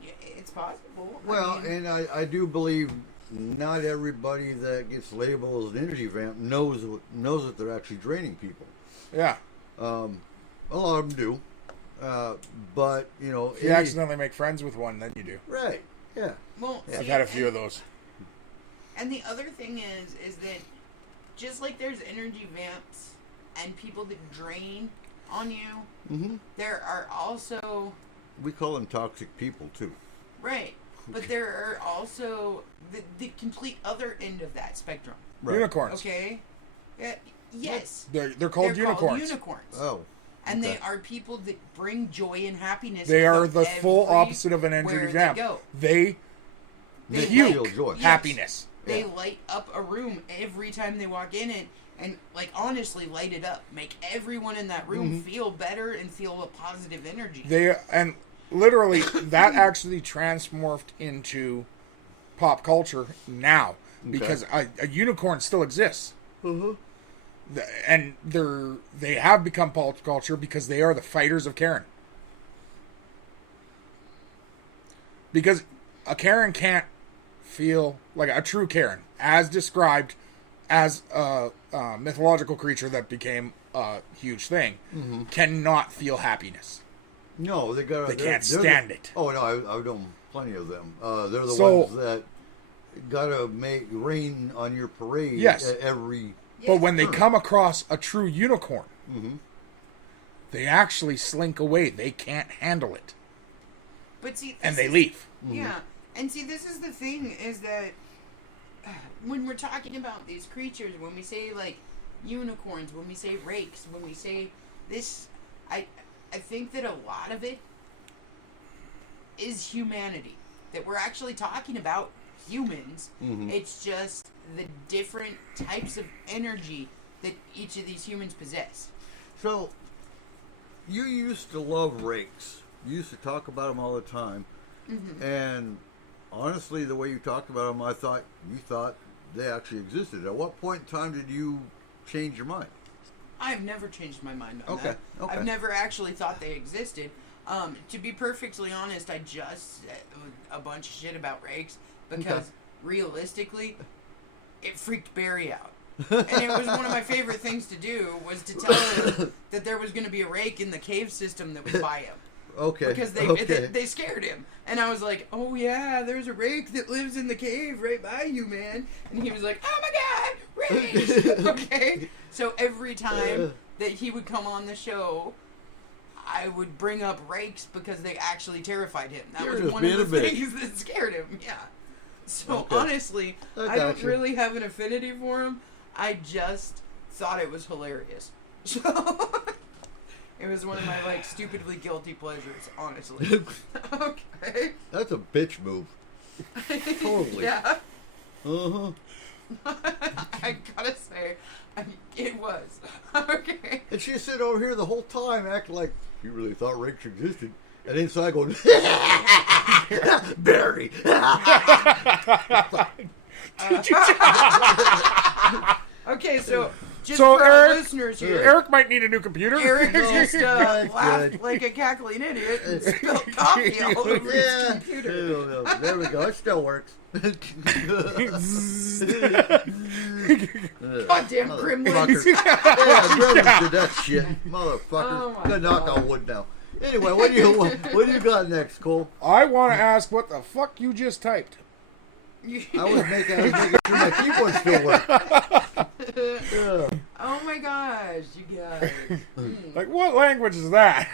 Yeah, it's possible. Well, I mean, and I do believe not everybody that gets labeled as an energy vamp knows that they're actually draining people. Yeah. A lot of them do. But, you know... If you accidentally make friends with one, then you do. Right, yeah. well, I've see, had a few of those. And the other thing is that just like there's energy vamps and people that drain on you, Mm-hmm. there are also We call them toxic people, too. right, but there are also the complete other end of that spectrum. Right. Unicorns. Okay, yeah, yes, They're called unicorns. unicorns. Oh. And they are people that bring joy and happiness. They are from the full opposite of an everywhere enneagram. they go. They They puke feel joy. Yes. happiness. They Yeah. light up a room every time they walk in it, and like honestly light it up. Make everyone in that room feel better and feel a positive energy. And literally that actually transmorphed into pop culture now because a unicorn still exists. And they have become pop culture because they are the fighters of Karen. Because a Karen can't feel like a true Karen, as described as a mythological creature that became a huge thing, cannot feel happiness. No, they can't stand it. Oh no, I've known plenty of them. They're the So- ones that gotta make rain on your parade. Yes. Every. But when they Sure. come across a true unicorn, they actually slink away. They can't handle it. But see, And this they is- leave. Yeah, and see, this is the thing: is that when we're talking about these creatures, when we say like unicorns, when we say rakes, when we say this, I think that a lot of it is humanity. That we're actually talking about humans. It's just the different types of energy that each of these humans possess. So, you used to love rakes. You used to talk about them all the time. And honestly, the way you talked about them, you thought they actually existed. At what point in time did you change your mind? I've never changed my mind on Okay, that. okay. I've never actually thought they existed. To be perfectly honest, I just said a bunch of shit about rakes because realistically, it freaked Barry out. And it was one of my favorite things to do was to tell him that there was going to be a rake in the cave system that was by him. Okay. Because they scared him. And I was like, oh yeah, there's a rake that lives in the cave right by you, man. And he was like, oh my god, rake! Okay? So every time that he would come on the show, I would bring up rakes because they actually terrified him. That You're was just one of being the a bitch. things that scared him, yeah. So Okay. honestly, I I don't gotcha. really have an affinity for him. I just thought it was hilarious. So... It was one of my, like, stupidly guilty pleasures, honestly. Okay. That's a bitch move. Totally. Yeah. Uh-huh. I gotta say, it was. Okay. And she sit over here the whole time acting like she really thought rakes existed. And inside going, Barry. Okay, so, just So, for our Eric- listeners here, Eric might need a new computer. Eric just That's laughed good. like a cackling idiot and spilled coffee all over his Yeah. computer. There we go. It still works. Goddamn Motherfucker. gremlins. Yeah, Gremlins did that shit. Motherfucker. Oh my Gonna knock God. on wood now. Anyway, what do you got next, Cole? I want to ask what the fuck you just typed. I was making sure my keyboard still worked. Yeah. Oh my gosh, you guys. Like, what language is that?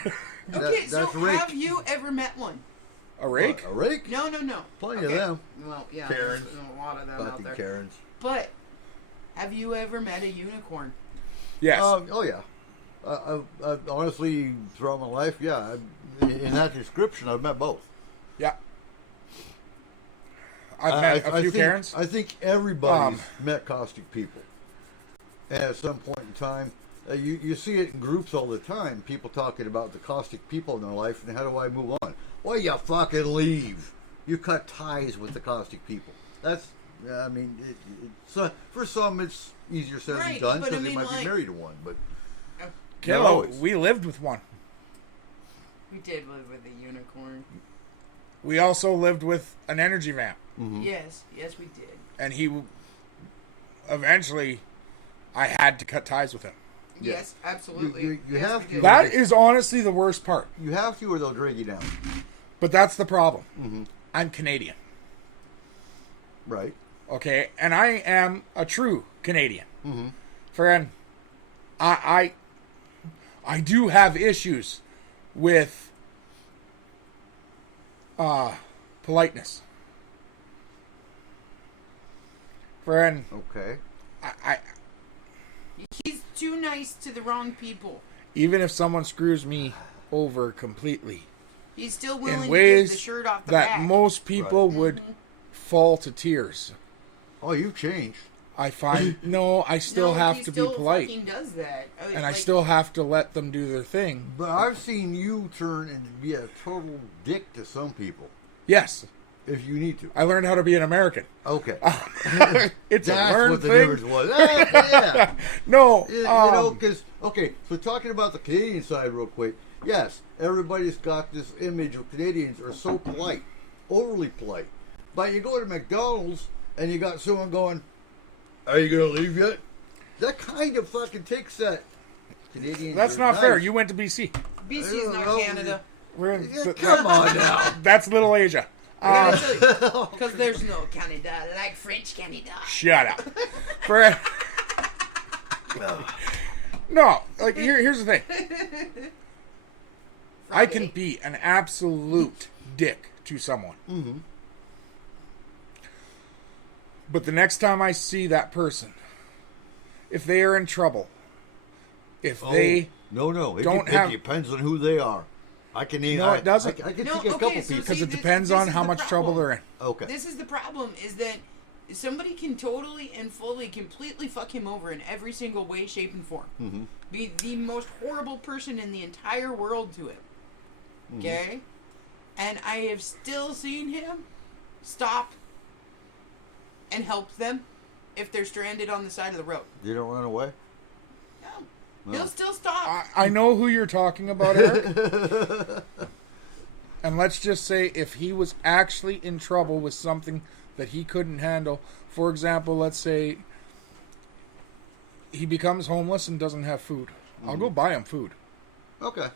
Okay, so that's rake. have you ever met one? A rake? A rake? No. Plenty of Okay. them. Well, yeah, Karens. there's a lot of them out Fucking there. Karens. But have you ever met a unicorn? Yes. Oh yeah. I honestly, throughout my life, yeah. In that description, I've met both. Yeah. I've met a few think, Karens. I think everybody's met caustic people. And at some point in time, you see it in groups all the time. People talking about the caustic people in their life and how do I move on? Well, you fucking leave. You cut ties with the caustic people. That's, I mean, so for some it's easier said than Right, done but because I they mean, might like- be married to one. But Kayla, always. we lived with one. We did live with a unicorn. We also lived with an energy vamp. Yes, we did. And he eventually, I had to cut ties with him. Yeah. Yes, absolutely. You Yes, have we to. did. That is honestly the worst part. you have to, or they'll drag you down. But that's the problem. I'm Canadian. Right. Okay? And I am a true Canadian. Friend, I do have issues with politeness. Friend, Okay. I He's too nice to the wrong people. even if someone screws me over completely, He's still willing in to give ways the shirt off the that back. most people would fall to tears. Oh, you've changed. I find I still No, have he to still be polite, fucking does that. I mean, and I like, still have to let them do their thing. But I've seen you turn and be a total dick to some people. Yes, If you need to. I learned how to be an American. Okay. It's a That's learned what the thing. difference was. Yeah. No, You know, because, okay, so talking about the Canadian side real quick. Yes, everybody's got this image of Canadians are so polite, overly polite. But you go to McDonald's and you got someone going, "Are you going to leave yet?" That kind of fucking takes that. Canadians that's are not nice. fair. You went to BC. BC is not Canada. We're in, Yeah, come on now. That's Little Asia. Because there's no Canada like French Canada. Shut up. For, no, like here's the thing. I can be an absolute dick to someone. Mm-hmm. But the next time I see that person, if they are in trouble, if they No. don't have- it depends on who they are. I can name. No, it doesn't. I can No, think of a okay, couple so people. because See, it this- depends this on is how the much trouble problem. they're in. Okay. This is the problem, is that somebody can totally and fully, completely fuck him over in every single way, shape, and form. Mm-hmm. Be the most horrible person in the entire world to him. Okay? And I have still seen him stop and help them if they're stranded on the side of the road. You don't run away. No. He'll still stop. I know who you're talking about, Eric. And let's just say if he was actually in trouble with something that he couldn't handle, for example, let's say he becomes homeless and doesn't have food. I'll go buy him food. Okay.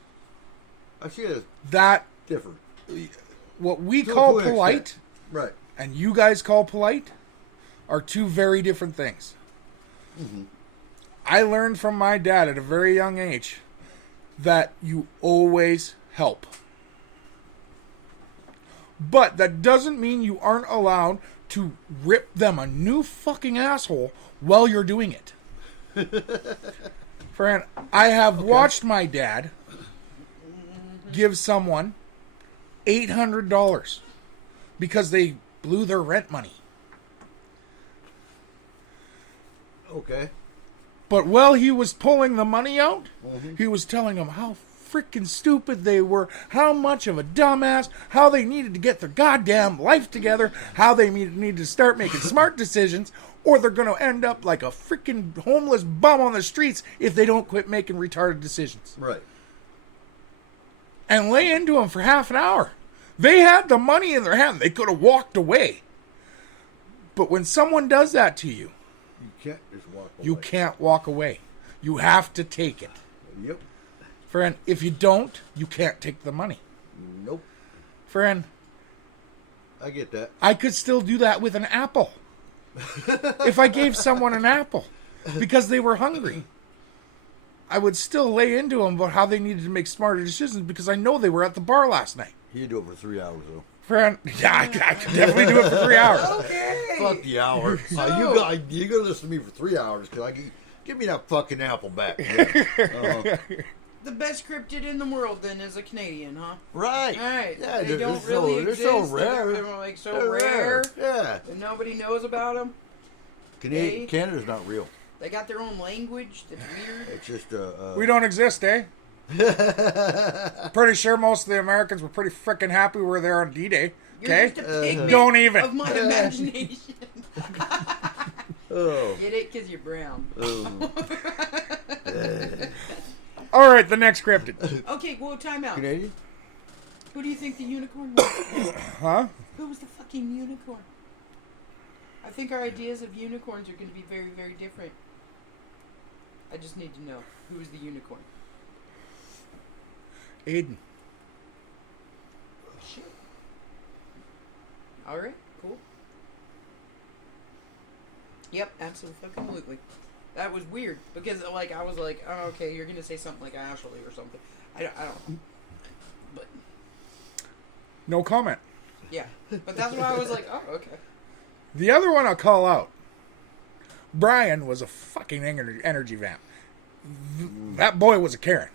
I see it as That, different. what we To call an extent. polite Right. and you guys call polite are two very different things. I learned from my dad at a very young age that you always help. But that doesn't mean you aren't allowed to rip them a new fucking asshole while you're doing it. Fran, I have watched my dad give someone $800 because they blew their rent money. Okay. But while he was pulling the money out, he was telling them how freaking stupid they were, how much of a dumbass, how they needed to get their goddamn life together, how they needed to start making smart decisions, or they're going to end up like a freaking homeless bum on the streets if they don't quit making retarded decisions. Right. And lay into them for half an hour. They had the money in their hand. They could have walked away. But when someone does that to you, You can't just walk away. you can't walk away. You have to take it. Yep. Friend, if you don't, you can't take the money. Nope. Friend, I get that. I could still do that with an apple. If I gave someone an apple because they were hungry, I would still lay into them about how they needed to make smarter decisions because I know they were at the bar last night. You do it for 3 hours though. Friend, yeah, I could definitely do it for 3 hours. Okay. Fuck the hour. You gotta listen to me for 3 hours because give me that fucking apple back. Yeah. The best cryptid in the world, then, is a Canadian, huh? Right. Right. Yeah, They don't really they're exist. so rare. They're like so They're rare. Yeah. And nobody knows about them. Canadian, Hey. Canada's not real. They got their own language. That's weird. It's just We don't exist, eh? Pretty sure most of the Americans were pretty freaking happy we were there on D-Day. You're Okay? just a pigment Don't even. of my imagination. oh. Get it? Because you're brown. All right, the next cryptid. Okay, well, time out. Canadian? Who do you think the unicorn was? Huh? Who was the fucking unicorn? I think our ideas of unicorns are going to be very, very different. I just need to know who is the unicorn. Aiden. Shit. All right, cool. Yep, absolutely. That was weird because, like, I was like, oh, okay, you're gonna say something like Ashley or something. I don't. But No comment. yeah, but that's why I was like, oh, okay. The other one I'll call out. Brian was a fucking energy vamp. That boy was a Karen.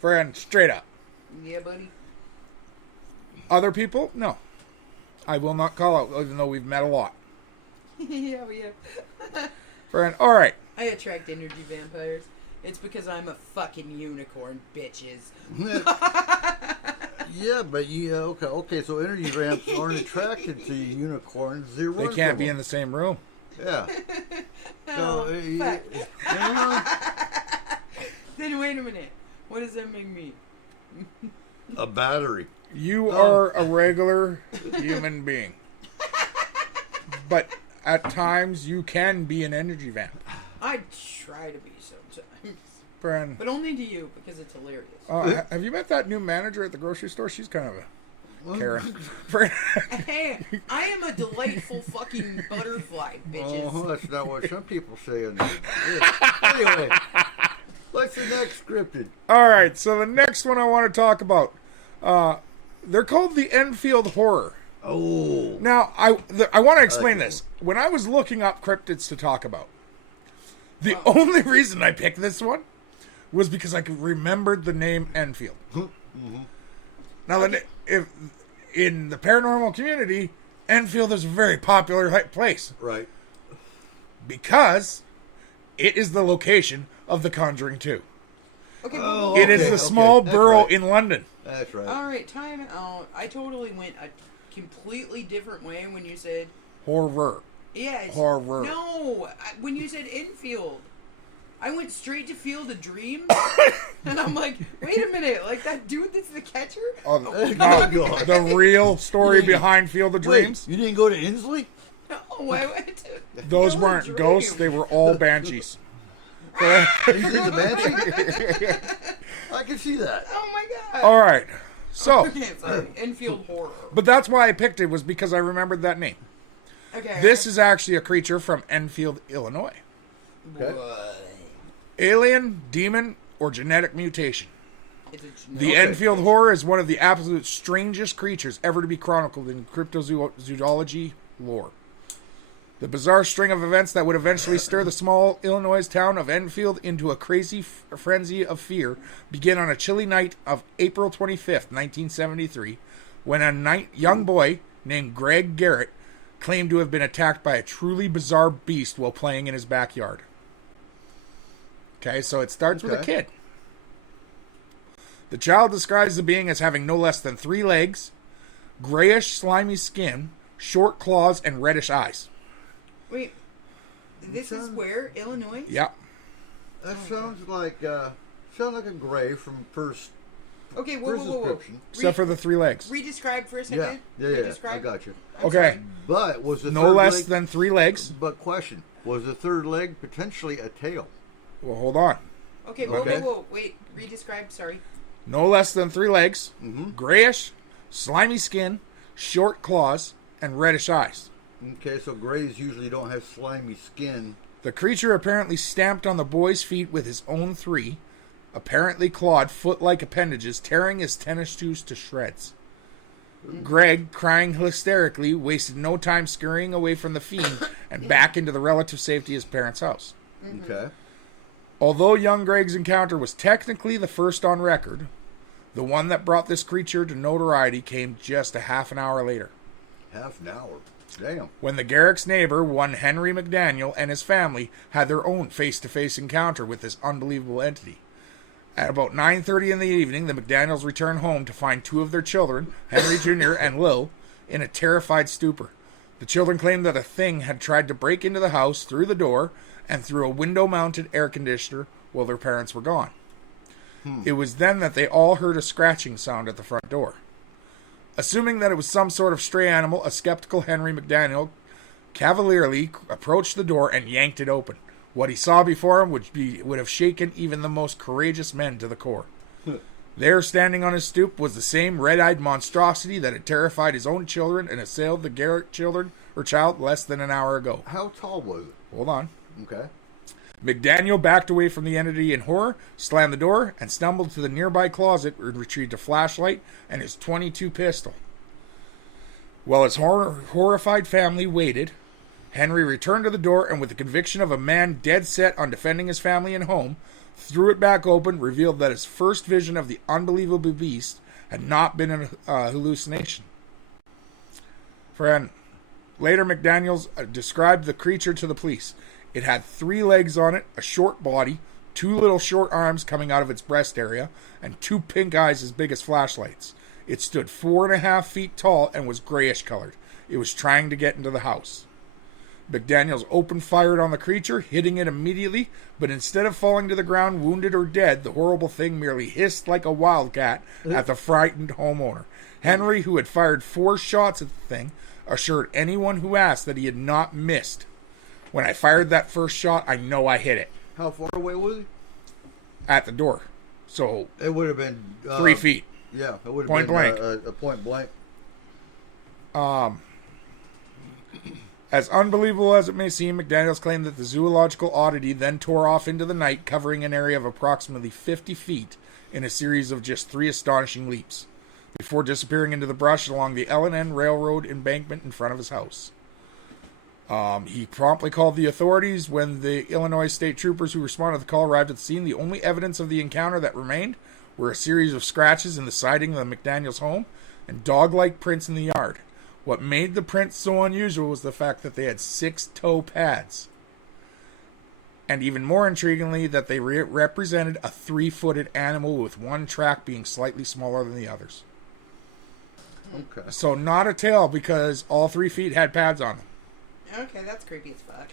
Friend, straight up. Yeah, buddy. Other people? No. I will not call out, even though we've met a lot. Yeah. Friend, alright. I attract energy vampires. It's because I'm a fucking unicorn, bitches. Yeah, but okay. So energy vamps aren't attracted to unicorns. They Can't be in the same room. Yeah. So, Fuck. Then wait a minute. What does that make me? a battery. You are a regular human being. But at times you can be an energy vamp. I try to be sometimes. Friend. But only to you, because it's hilarious. Have you met that new manager at the grocery store? She's kind of a Karen. Hey, I am a delightful fucking butterfly, bitches. Oh, that's not what some people say. Anyway, what's the next cryptid? All right, so the next one I want to talk about, they're called the Enfield Horror. Oh. Now, I want to explain this. When I was looking up cryptids to talk about, the only reason I picked this one was because I remembered the name Enfield. Now, if in the paranormal community, Enfield is a very popular place. Right. Because it is the location of The Conjuring 2. Okay, Oh, It is the small that's borough right. in London. That's right. all right, time out. I totally went a completely different way when you said Horror. yes. Horror. No, when you said infield, I went straight to Field of Dreams, and I'm like, wait a minute, like that dude that's the catcher? Oh, Oh, no, God. the real story behind Field of Dreams. Wait, you didn't go to Inslee? No, I went to Those Field of weren't Dreams. ghosts; they were all banshees. You see the Banshee? I can see that. Oh my god. All right, so, Okay, sorry. Infield horror. but that's why I picked it, was because I remembered that name. Okay. This is actually a creature from Enfield, Illinois. Okay. What? Alien, demon, or genetic mutation. It's a The Enfield Horror is one of the absolute strangest creatures ever to be chronicled in cryptozoology lore. The bizarre string of events that would eventually stir the small Illinois town of Enfield into a crazy frenzy of fear began on a chilly night of April 25th, 1973, when a young boy named Greg Garrett claimed to have been attacked by a truly bizarre beast while playing in his backyard. Okay, so it starts with a kid. The child describes the being as having no less than 3 legs, grayish slimy skin, short claws, and reddish eyes. Wait. This is where? Illinois? Yeah. That sounds like a gray from first Okay, whoa. description. Except for the 3 legs. Re-describe for a Yeah, second. I Re-describe. got you. Okay. But was the No third less leg, than 3 legs. But question, was the third leg potentially a tail? Well, hold on. Okay, Okay. whoa. Wait, re-describe, sorry. No less than 3 legs, Mm-hmm. grayish, slimy skin, short claws, and reddish eyes. Okay, so grays usually don't have slimy skin. The creature apparently stamped on the boy's feet with his own 3, apparently clawed foot-like appendages, tearing his tennis shoes to shreds. Greg, crying hysterically, wasted no time scurrying away from the fiend and back into the relative safety of his parents' house. Okay. Although young Greg's encounter was technically the first on record, the one that brought this creature to notoriety came just a half an hour later, Half an hour. Damn. when the Garrick's neighbor, one Henry McDaniel, and his family had their own face-to-face encounter with this unbelievable entity. At about 9:30 in the evening, the McDaniels returned home to find 2 of their children, Henry Jr. and Lil, in a terrified stupor. The children claimed that a thing had tried to break into the house through the door and through a window-mounted air conditioner while their parents were gone. It was then that they all heard a scratching sound at the front door. Assuming that it was some sort of stray animal, a skeptical Henry McDaniel cavalierly approached the door and yanked it open. What he saw before him would have shaken even the most courageous men to the core. There, standing on his stoop, was the same red-eyed monstrosity that had terrified his own children and assailed the Garrick child less than an hour ago. How tall was it? Hold on. Okay. McDaniel backed away from the entity in horror, slammed the door, and stumbled to the nearby closet and retrieved a flashlight and his .22 pistol. While his horrified family waited, Henry returned to the door and, with the conviction of a man dead set on defending his family and home, threw it back open, revealed that his first vision of the unbelievable beast had not been an hallucination. Friend, later McDaniels described the creature to the police. It had 3 legs on it, a short body, 2 little short arms coming out of its breast area, and 2 pink eyes as big as flashlights. It stood 4.5 feet tall and was grayish colored. It was trying to get into the house. McDaniels opened fire on the creature, hitting it immediately, but instead of falling to the ground wounded or dead, the horrible thing merely hissed like a wildcat at the frightened homeowner. Henry, who had fired 4 shots at the thing, assured anyone who asked that he had not missed. When I fired that first shot, I know I hit it. How far away was he? At the door. So, It would have been 3 feet. Yeah, it would have Point been blank. A point blank. As unbelievable as it may seem, McDaniels claimed that the zoological oddity then tore off into the night, covering an area of approximately 50 feet in a series of just 3 astonishing leaps, before disappearing into the brush along the L&N Railroad embankment in front of his house. He promptly called the authorities. When the Illinois state troopers who responded to the call arrived at the scene, the only evidence of the encounter that remained were a series of scratches in the siding of the McDaniels home and dog-like prints in the yard. What made the prints so unusual was the fact that they had 6 toe pads. And even more intriguingly, that they represented a 3-footed animal with one track being slightly smaller than the others. Okay. So not a tail, because all 3 feet had pads on them. Okay, that's creepy as fuck.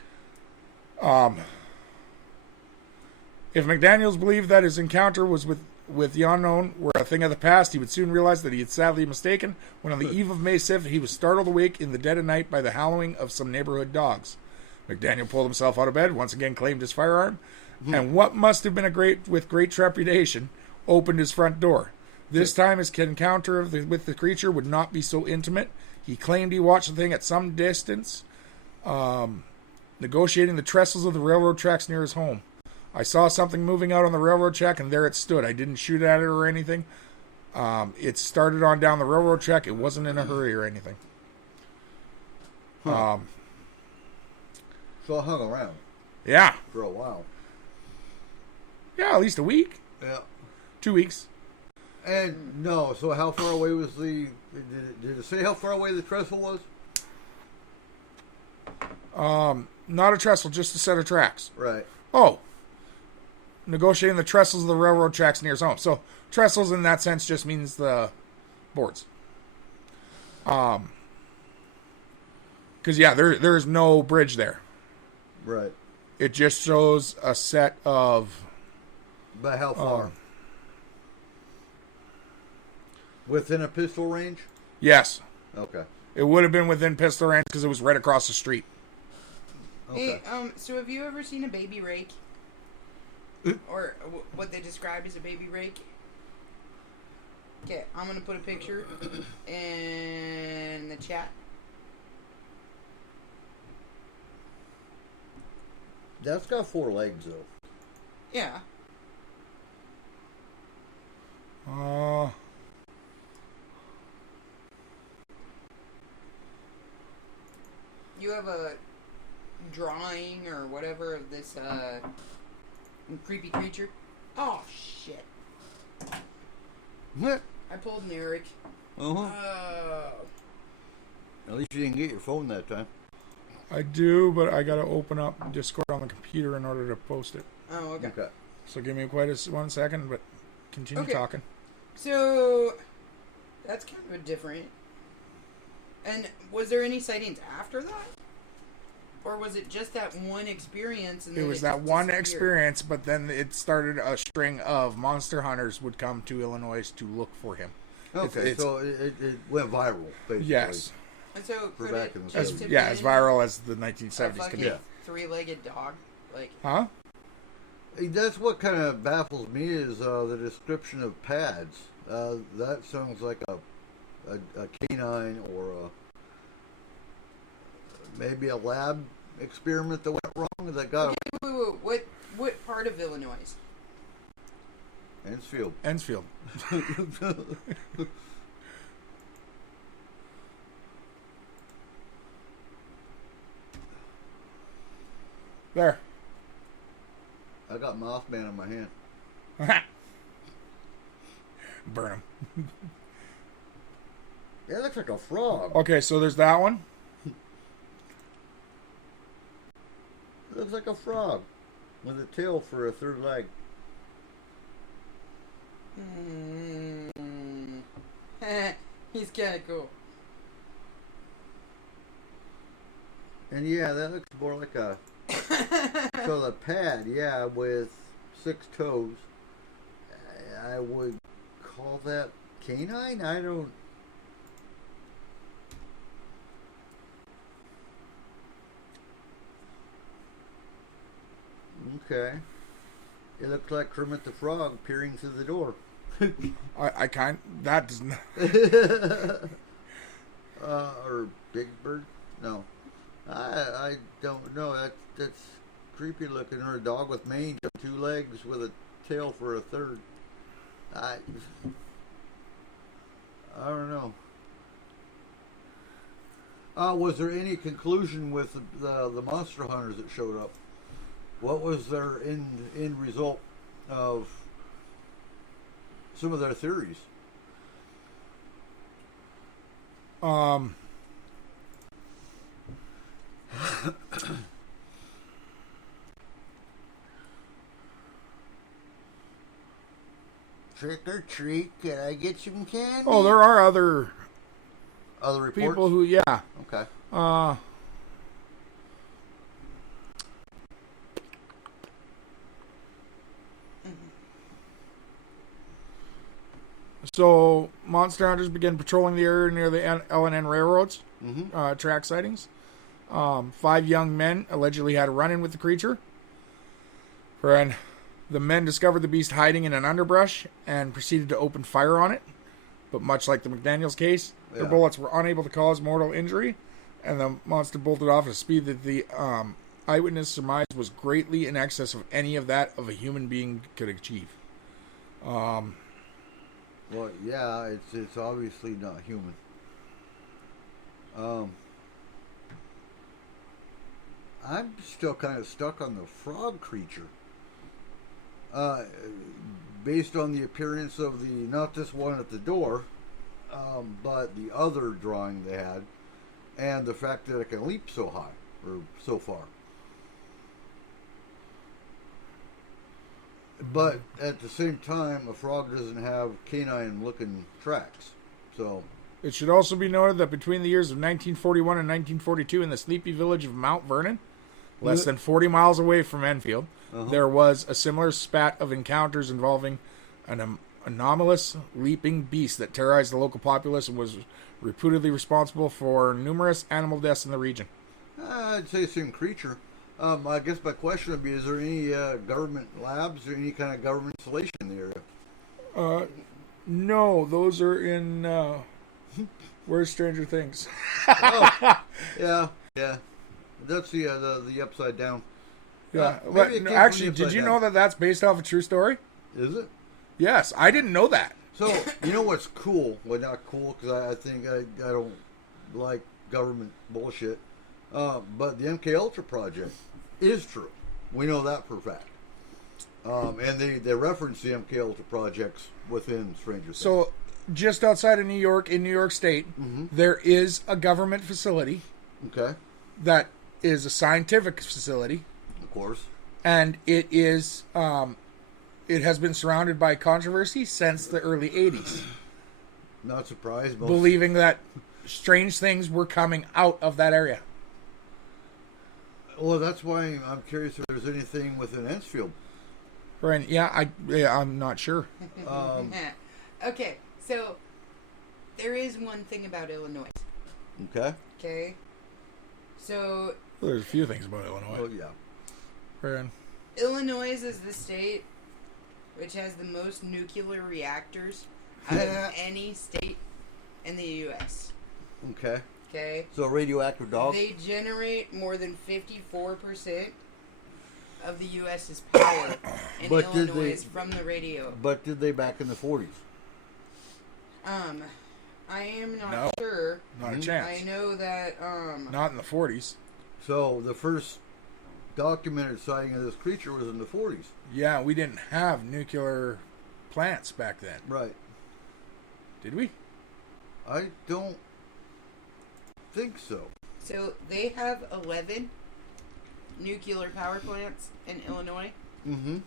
If McDaniels believed that his encounter was with the unknown were a thing of the past, he would soon realize that he had sadly mistaken when on the eve of May 7th he was startled awake in the dead of night by the howling of some neighborhood dogs. McDaniel pulled himself out of bed, once again claimed his firearm, and what must have been with great trepidation, opened his front door. This time his encounter with the creature would not be so intimate. He claimed he watched the thing at some distance, negotiating the trestles of the railroad tracks near his home. I saw something moving out on the railroad track, and there it stood. I didn't shoot at it or anything. It started on down the railroad track. It wasn't in a hurry or anything. So I hung around Yeah. for a while. Yeah, at least a week. Yeah. 2 weeks. And no, so how far away was did it say how far away the trestle was? Not a trestle, just a set of tracks. Right. Oh. Negotiating the trestles of the railroad tracks near his home. So, trestles in that sense just means the boards. Because, yeah, there's no bridge there. Right. It just shows a set of... By how far? Within a pistol range? Yes. Okay. It would have been within pistol range because it was right across the street. Okay. Hey, so have you ever seen a baby rake? Or what they describe as a baby rake? Okay, I'm gonna put a picture in the chat. That's got 4 legs though. Yeah. You have a drawing or whatever of this creepy creature. Oh shit! What? I pulled an Eric. Uh-huh. At least you didn't get your phone that time. I do, but I gotta open up Discord on the computer in order to post it. Oh, okay. Okay. So give me quite 1 second, but continue Okay. talking. So that's kind of different. And was there any sightings after that? Or was it just that one experience? And It then was it that just one disappeared? experience, but then it started a string of monster hunters would come to Illinois to look for him. Okay, so it went viral, basically. Yes. And so For could back it in the just day. have Yeah, as been viral as the a 1970s can fucking be. Yeah. 3-legged dog? Like, Huh? That's what kind of baffles me is the description of pads. That sounds like a canine or maybe a lab experiment that went wrong that got wait, what part of Illinois? Ensfield. Ensfield. There. I got Mothman on my hand. Burn him. It looks like a frog. Okay, so there's that one. It looks like a frog with a tail for a third leg. He's kind of cool. And yeah, that looks more like a... So the pad, yeah, with 6 toes. I would call that canine? I don't... Okay. It looks like Kermit the Frog peering through the door. I can't. That doesn't. Or Big Bird? No. I don't know. That's creepy looking. Or a dog with mange, 2 legs with a tail for a third. I don't know. Was there any conclusion with the monster hunters that showed up? What was their end result of some of their theories? Trick or treat, can I get some candy? Oh, there are other Other reports? people who, yeah. Okay. So, monster hunters began patrolling the area near the L&N railroads, track sightings. 5 young men allegedly had a run-in with the creature. And the men discovered the beast hiding in an underbrush and proceeded to open fire on it. But much like the McDaniels case, their bullets were unable to cause mortal injury, and the monster bolted off at a speed that the eyewitness surmised was greatly in excess of any of that of a human being could achieve. Well, yeah, it's obviously not human. I'm still kind of stuck on the frog creature. Based on the appearance of the, not this one at the door, but the other drawing they had, and the fact that it can leap so high, or so far. But at the same time, a frog doesn't have canine-looking tracks, so... It should also be noted that between the years of 1941 and 1942 in the sleepy village of Mount Vernon, less than 40 miles away from Enfield, there was a similar spat of encounters involving an anomalous leaping beast that terrorized the local populace and was reputedly responsible for numerous animal deaths in the region. I'd say same creature. I guess my question would be, is there any government labs or any kind of government installation in the area? No, those are in... Where's Stranger Things? Oh, yeah. That's the upside down. Yeah, maybe it came actually, from the did you upside know down. that that's based off a true story? Is it? Yes, I didn't know that. So, you know what's cool? Well, not cool, because I think I don't like government bullshit. But the MK Ultra project is true. We know that for a fact. And they reference the MK Ultra projects within Stranger Things. So, just outside of New York, in New York State, there is a government facility Okay, that is a scientific facility, of course. and it is it has been surrounded by controversy since the early 80s, Not surprised. believing that strange things were coming out of that area. Well, that's why I'm curious if there's anything within Ensfield. Right? I'm not sure. Okay, so there is one thing about Illinois. Okay. Okay, so There's a few things about Illinois. Oh yeah. Right. Illinois is the state which has the most nuclear reactors out of any state in the U.S. Okay. Okay, So radioactive dog. they generate more than 54% of the U.S.'s power in But did Illinois they- from the radio. But did they back in the 40s? I am not No. sure. Not a I chance. know that Not in the 40s. So the first documented sighting of this creature was in the 40s. Yeah, we didn't have nuclear plants back then. Right. Did we? I don't think so. So they have 11 nuclear power plants in Illinois. Mm-hmm.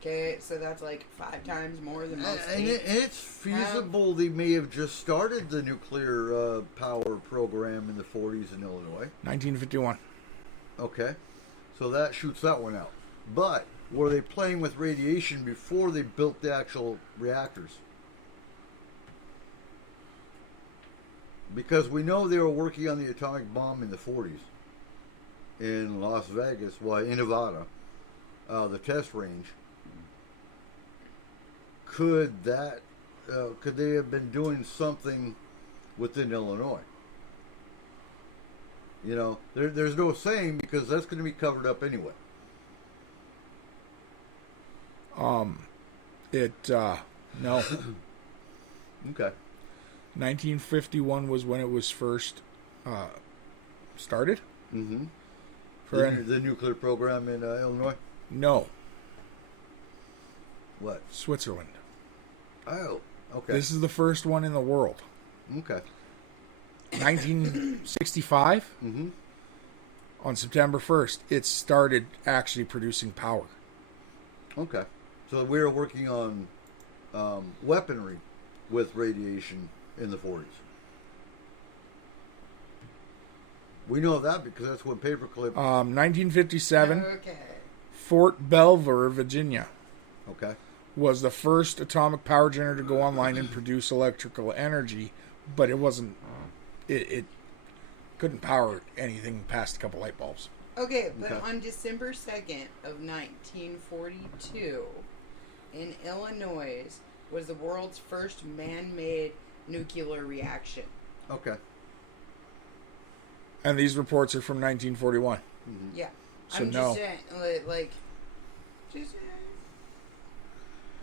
Okay, so that's like 5 times more than most And states. it's feasible they may have just started the nuclear power program in the 40s in Illinois. 1951. Okay. So that shoots that one out. But were they playing with radiation before they built the actual reactors? Because we know they were working on the atomic bomb in the 40s in Las Vegas, in Nevada, the test range. Could they have been doing something within Illinois? You know, there's no saying because that's going to be covered up anyway. No. Okay. 1951 was when it was first started. Mm-hmm. For The nuclear program in Illinois? No, What? Switzerland. Oh, okay. This is the first one in the world. Okay. 1965, Mm-hmm. on September 1st, it started actually producing power. Okay. So we were working on weaponry with radiation in the 40s. We know that because that's when paperclip... 1957, Okay. Fort Belvoir, Virginia, Okay. was the first atomic power generator to go online and produce electrical energy, but it wasn't. It couldn't power anything past a couple light bulbs. Okay, but Okay. on December 2nd of 1942, in Illinois, was the world's first man-made nuclear reaction. Okay. And these reports are from 1941. Yeah. So I'm no. just saying, like, just saying.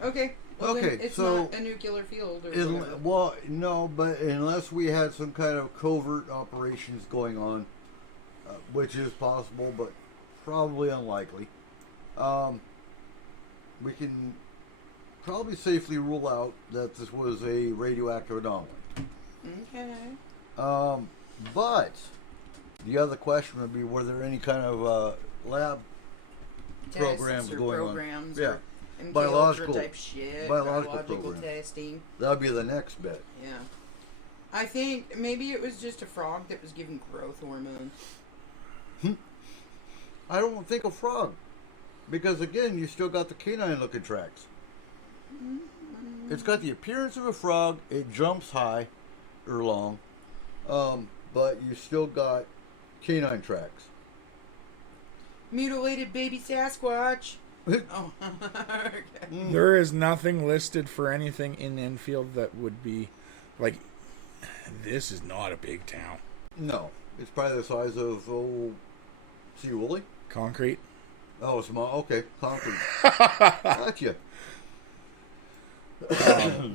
Okay. Well, Okay, then it's so not a nuclear field or whatever. Well, no, but unless we had some kind of covert operations going on, which is possible, but probably unlikely, we can probably safely rule out that this was a radioactive anomaly. Okay. But the other question would be, were there any kind of lab programs Tests or going programs on? Yeah. or MK Biological- Ultra type shit. biological Biological program. testing. That would be the next bet. Yeah. I think maybe it was just a frog that was given growth hormones. I don't think a frog. Because again, you still got the canine looking tracks. It's got the appearance of a frog. It jumps high or long. But you still got canine tracks. Mutilated baby Sasquatch. Oh, okay. There is nothing listed for anything in Enfield that would be like. This is not a big town. No. It's probably the size of, Sea Woolley? Concrete. Oh, small. Okay. Concrete. Gotcha.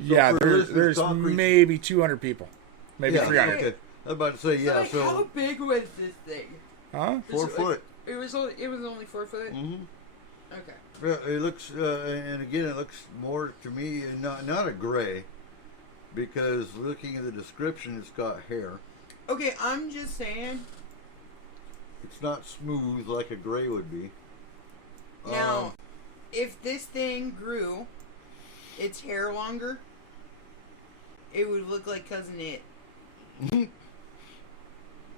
Yeah, for there's listeners, concrete- maybe 200 people, maybe Yeah, 300. okay. I was about to say, yeah, Like, how so big was this thing? Huh? 4 foot. It was only 4 foot. Mm-hmm. Okay. It looks, and again, it looks more to me not a gray, because looking at the description, it's got hair. Okay, I'm just saying. It's not smooth like a gray would be. Now, if this thing grew its hair longer, it would look like Cousin It.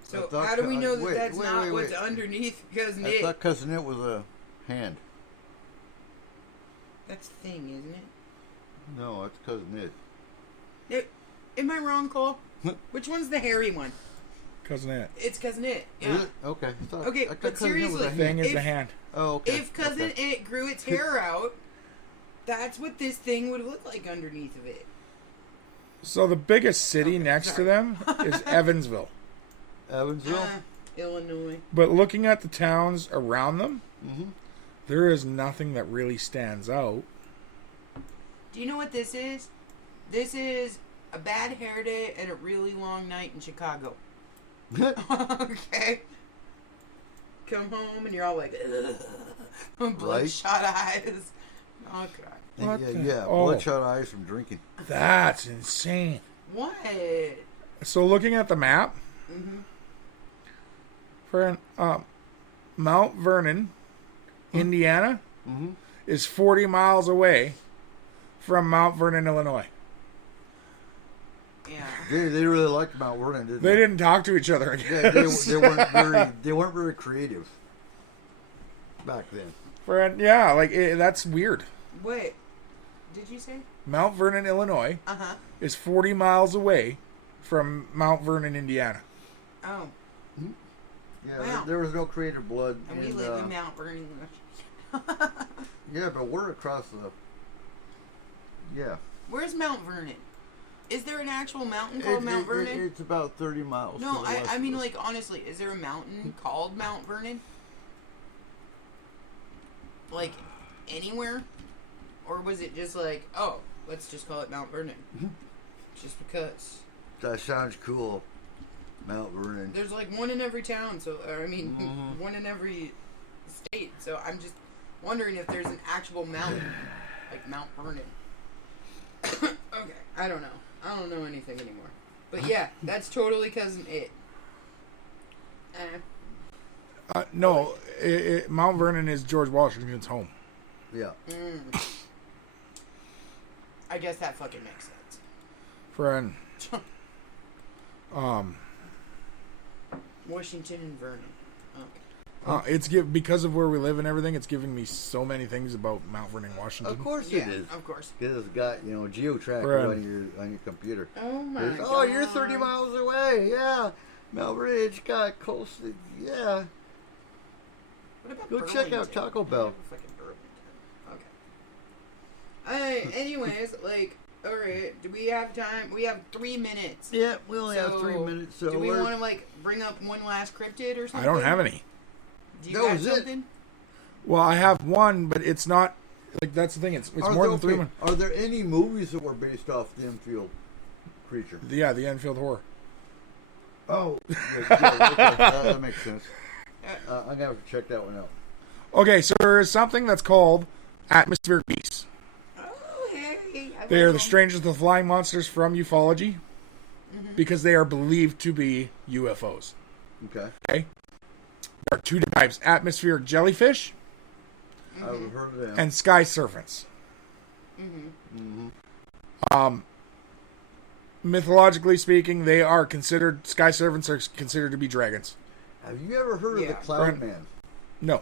So I thought how do we know that wait, that's wait, not wait, what's wait. underneath Cousin I It? thought Cousin It was a hand. That's the thing, isn't it? No, that's Cousin It. Am I wrong, Cole? Which one's the hairy one? Cousin It. It's Cousin It. Is Yeah. it? Okay. I thought, Okay, I thought but Cousin It was a seriously, hand. Thing is If- the hand. Oh, okay. If Cousin okay. It grew its hair out, that's what this thing would look like underneath of it. So the biggest city Okay, next to sorry. them is Evansville. Evansville? Illinois. But looking at the towns around them, Mm-hmm. there is nothing that really stands out. Do you know what this is? This is a bad hair day and a really long night in Chicago. Okay. come home and you're all like, ugh, bloodshot eyes. Oh god. What the- Yeah, oh. bloodshot eyes from drinking. That's insane. What? So looking at the map, for Mount Vernon, Indiana, is 40 miles away from Mount Vernon, Illinois. Yeah. They really liked Mount Vernon, didn't They didn't talk to each other. I Yeah, guess. they weren't very creative back then. Yeah, like that's weird. Wait. Did you say? Mount Vernon, Illinois, is 40 miles away from Mount Vernon, Indiana. Oh. Yeah, Wow. there was no creative blood. And we live in Mount Vernon. Yeah, but we're across the. Yeah. Where's Mount Vernon? Is there an actual mountain called Mount Vernon? It's about 30 miles. No, to the west I mean, of us. like, honestly, is there a mountain called Mount Vernon? Like, anywhere? Or was it just like, oh, let's just call it Mount Vernon? Just because. That sounds cool. Mount Vernon. There's like one in every town, so, I mean, one in every state, so I'm just wondering if there's an actual mountain, like Mount Vernon. Okay, I don't know. I don't know anything anymore. But yeah, that's totally Cousin It. No, Mount Vernon is George Washington's home. Yeah. I guess that fucking makes sense. Friend. Washington and Vernon. Okay. It's because of where we live and everything. It's giving me so many things about Mount Vernon, Washington. Of course Yeah, it is. of course. Because it's got, GeoTracker Right. on your computer. Oh my god. Oh, you're 30 miles away. Yeah. Mount Ridge got coast. Yeah. What about Go check out Burlington? Taco Bell. Fucking Burlington. Okay. Anyways, like, alright, do we have time? We have 3 minutes. Yeah, we only have So, 3 minutes. So do we we're- want to, like, bring up one last cryptid or something? I don't have any. Do you That got was it. something? Well, I have one, but it's not like that's the thing. It's Are more there- than 3 okay, months. Are there any movies that were based off the Enfield creature? Yeah, the Enfield Horror. Oh, okay, that makes sense. I'm gonna have to check that one out. Okay, so there is something that's called atmospheric beasts. Oh, hey. I They are will. the strangest of the flying monsters from ufology because they are believed to be UFOs. Okay, Okay? There are 2 types, atmospheric jellyfish I've heard of them. and sky serpents. Mythologically speaking, they are considered, sky serpents are considered to be dragons. Have you ever heard of the Yeah. Cloud Right. Man? No.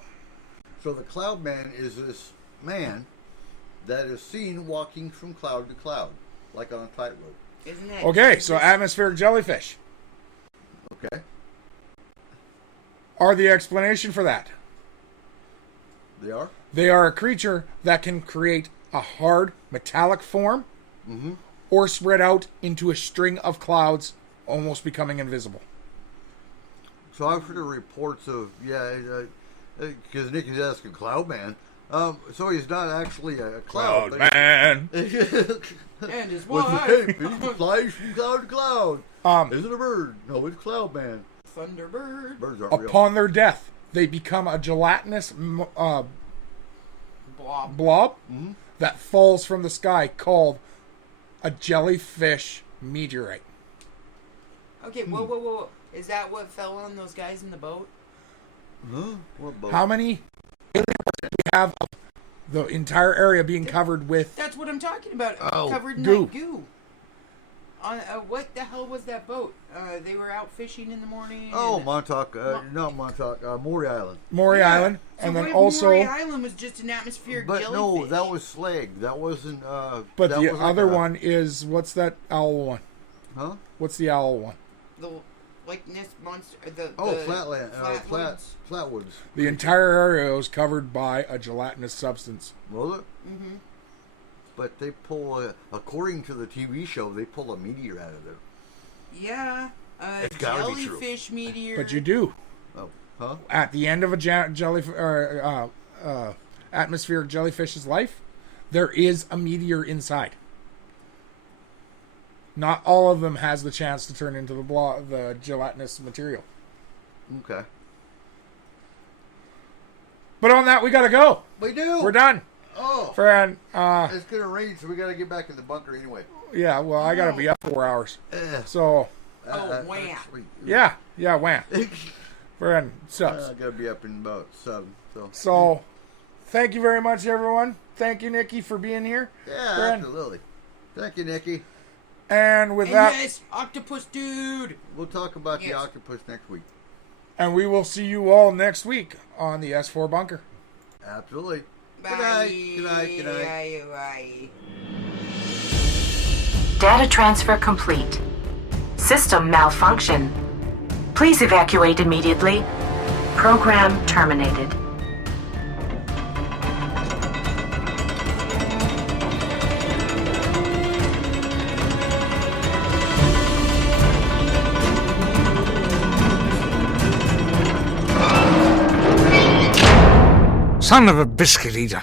So the Cloud Man is this man that is seen walking from cloud to cloud, like on a tightrope. Isn't that Okay, so Jesus? atmospheric jellyfish Okay, are the explanation for that. they are. They are a creature that can create a hard metallic form or spread out into a string of clouds, almost becoming invisible. So I've heard of reports of because Nikki's asking Cloud Man. So he's not actually a cloud. but- man. And his What's wife. the name? He flies from cloud to cloud. Is it a bird? No, it's Cloud Man. Thunderbird. Birds aren't real. Upon their death, they become a gelatinous Blob. blob that falls from the sky called a jellyfish meteorite. Okay, whoa. Is that what fell on those guys in the boat? Huh? What boat? How many alien reports do we have of the entire area being covered with? That's what I'm talking about. Oh, Covered in goo. like goo. On what the hell was that boat? They were out fishing in the morning. Oh, and- Montauk. Not Montauk. Maury Island. Maury Yeah. Island, So and what then if also, Maury Island was just an atmospheric But jellyfish. no, that was slag. That wasn't. but that the was other like a- one is what's that owl one? Huh? What's the owl one? the like nest monster. Oh, the Flatland. Flatwoods. Flatwoods. The entire area was covered by a gelatinous substance. Was it? Mm-hmm. But they pull, according to the TV show, they pull a meteor out of there. Yeah, It's gotta be true. jellyfish meteor. But you do. Oh, huh? At the end of a atmospheric jellyfish's life, there is a meteor inside. Not all of them has the chance to turn into the gelatinous material. Okay. But on that, we gotta go. We do. We're done. Oh, Friend, it's gonna rain, so we gotta get back in the bunker anyway. yeah, well, I gotta be up 4 hours. Eh, So, Wham. sweet. yeah, wham. Friend, I sucks. gotta be up in about 7. So, thank you very much, everyone. Thank you, Nikki, for being here. Yeah, Friend. absolutely. Thank you, Nikki. And with And that, yes, octopus dude. We'll talk about the Yes. octopus next week. and we will see you all next week on the S4 Bunker. Absolutely. Bye. Good night. Good night. Good night. Bye. Data transfer complete. System malfunction. Please evacuate immediately. Program terminated. Son of a biscuit eater.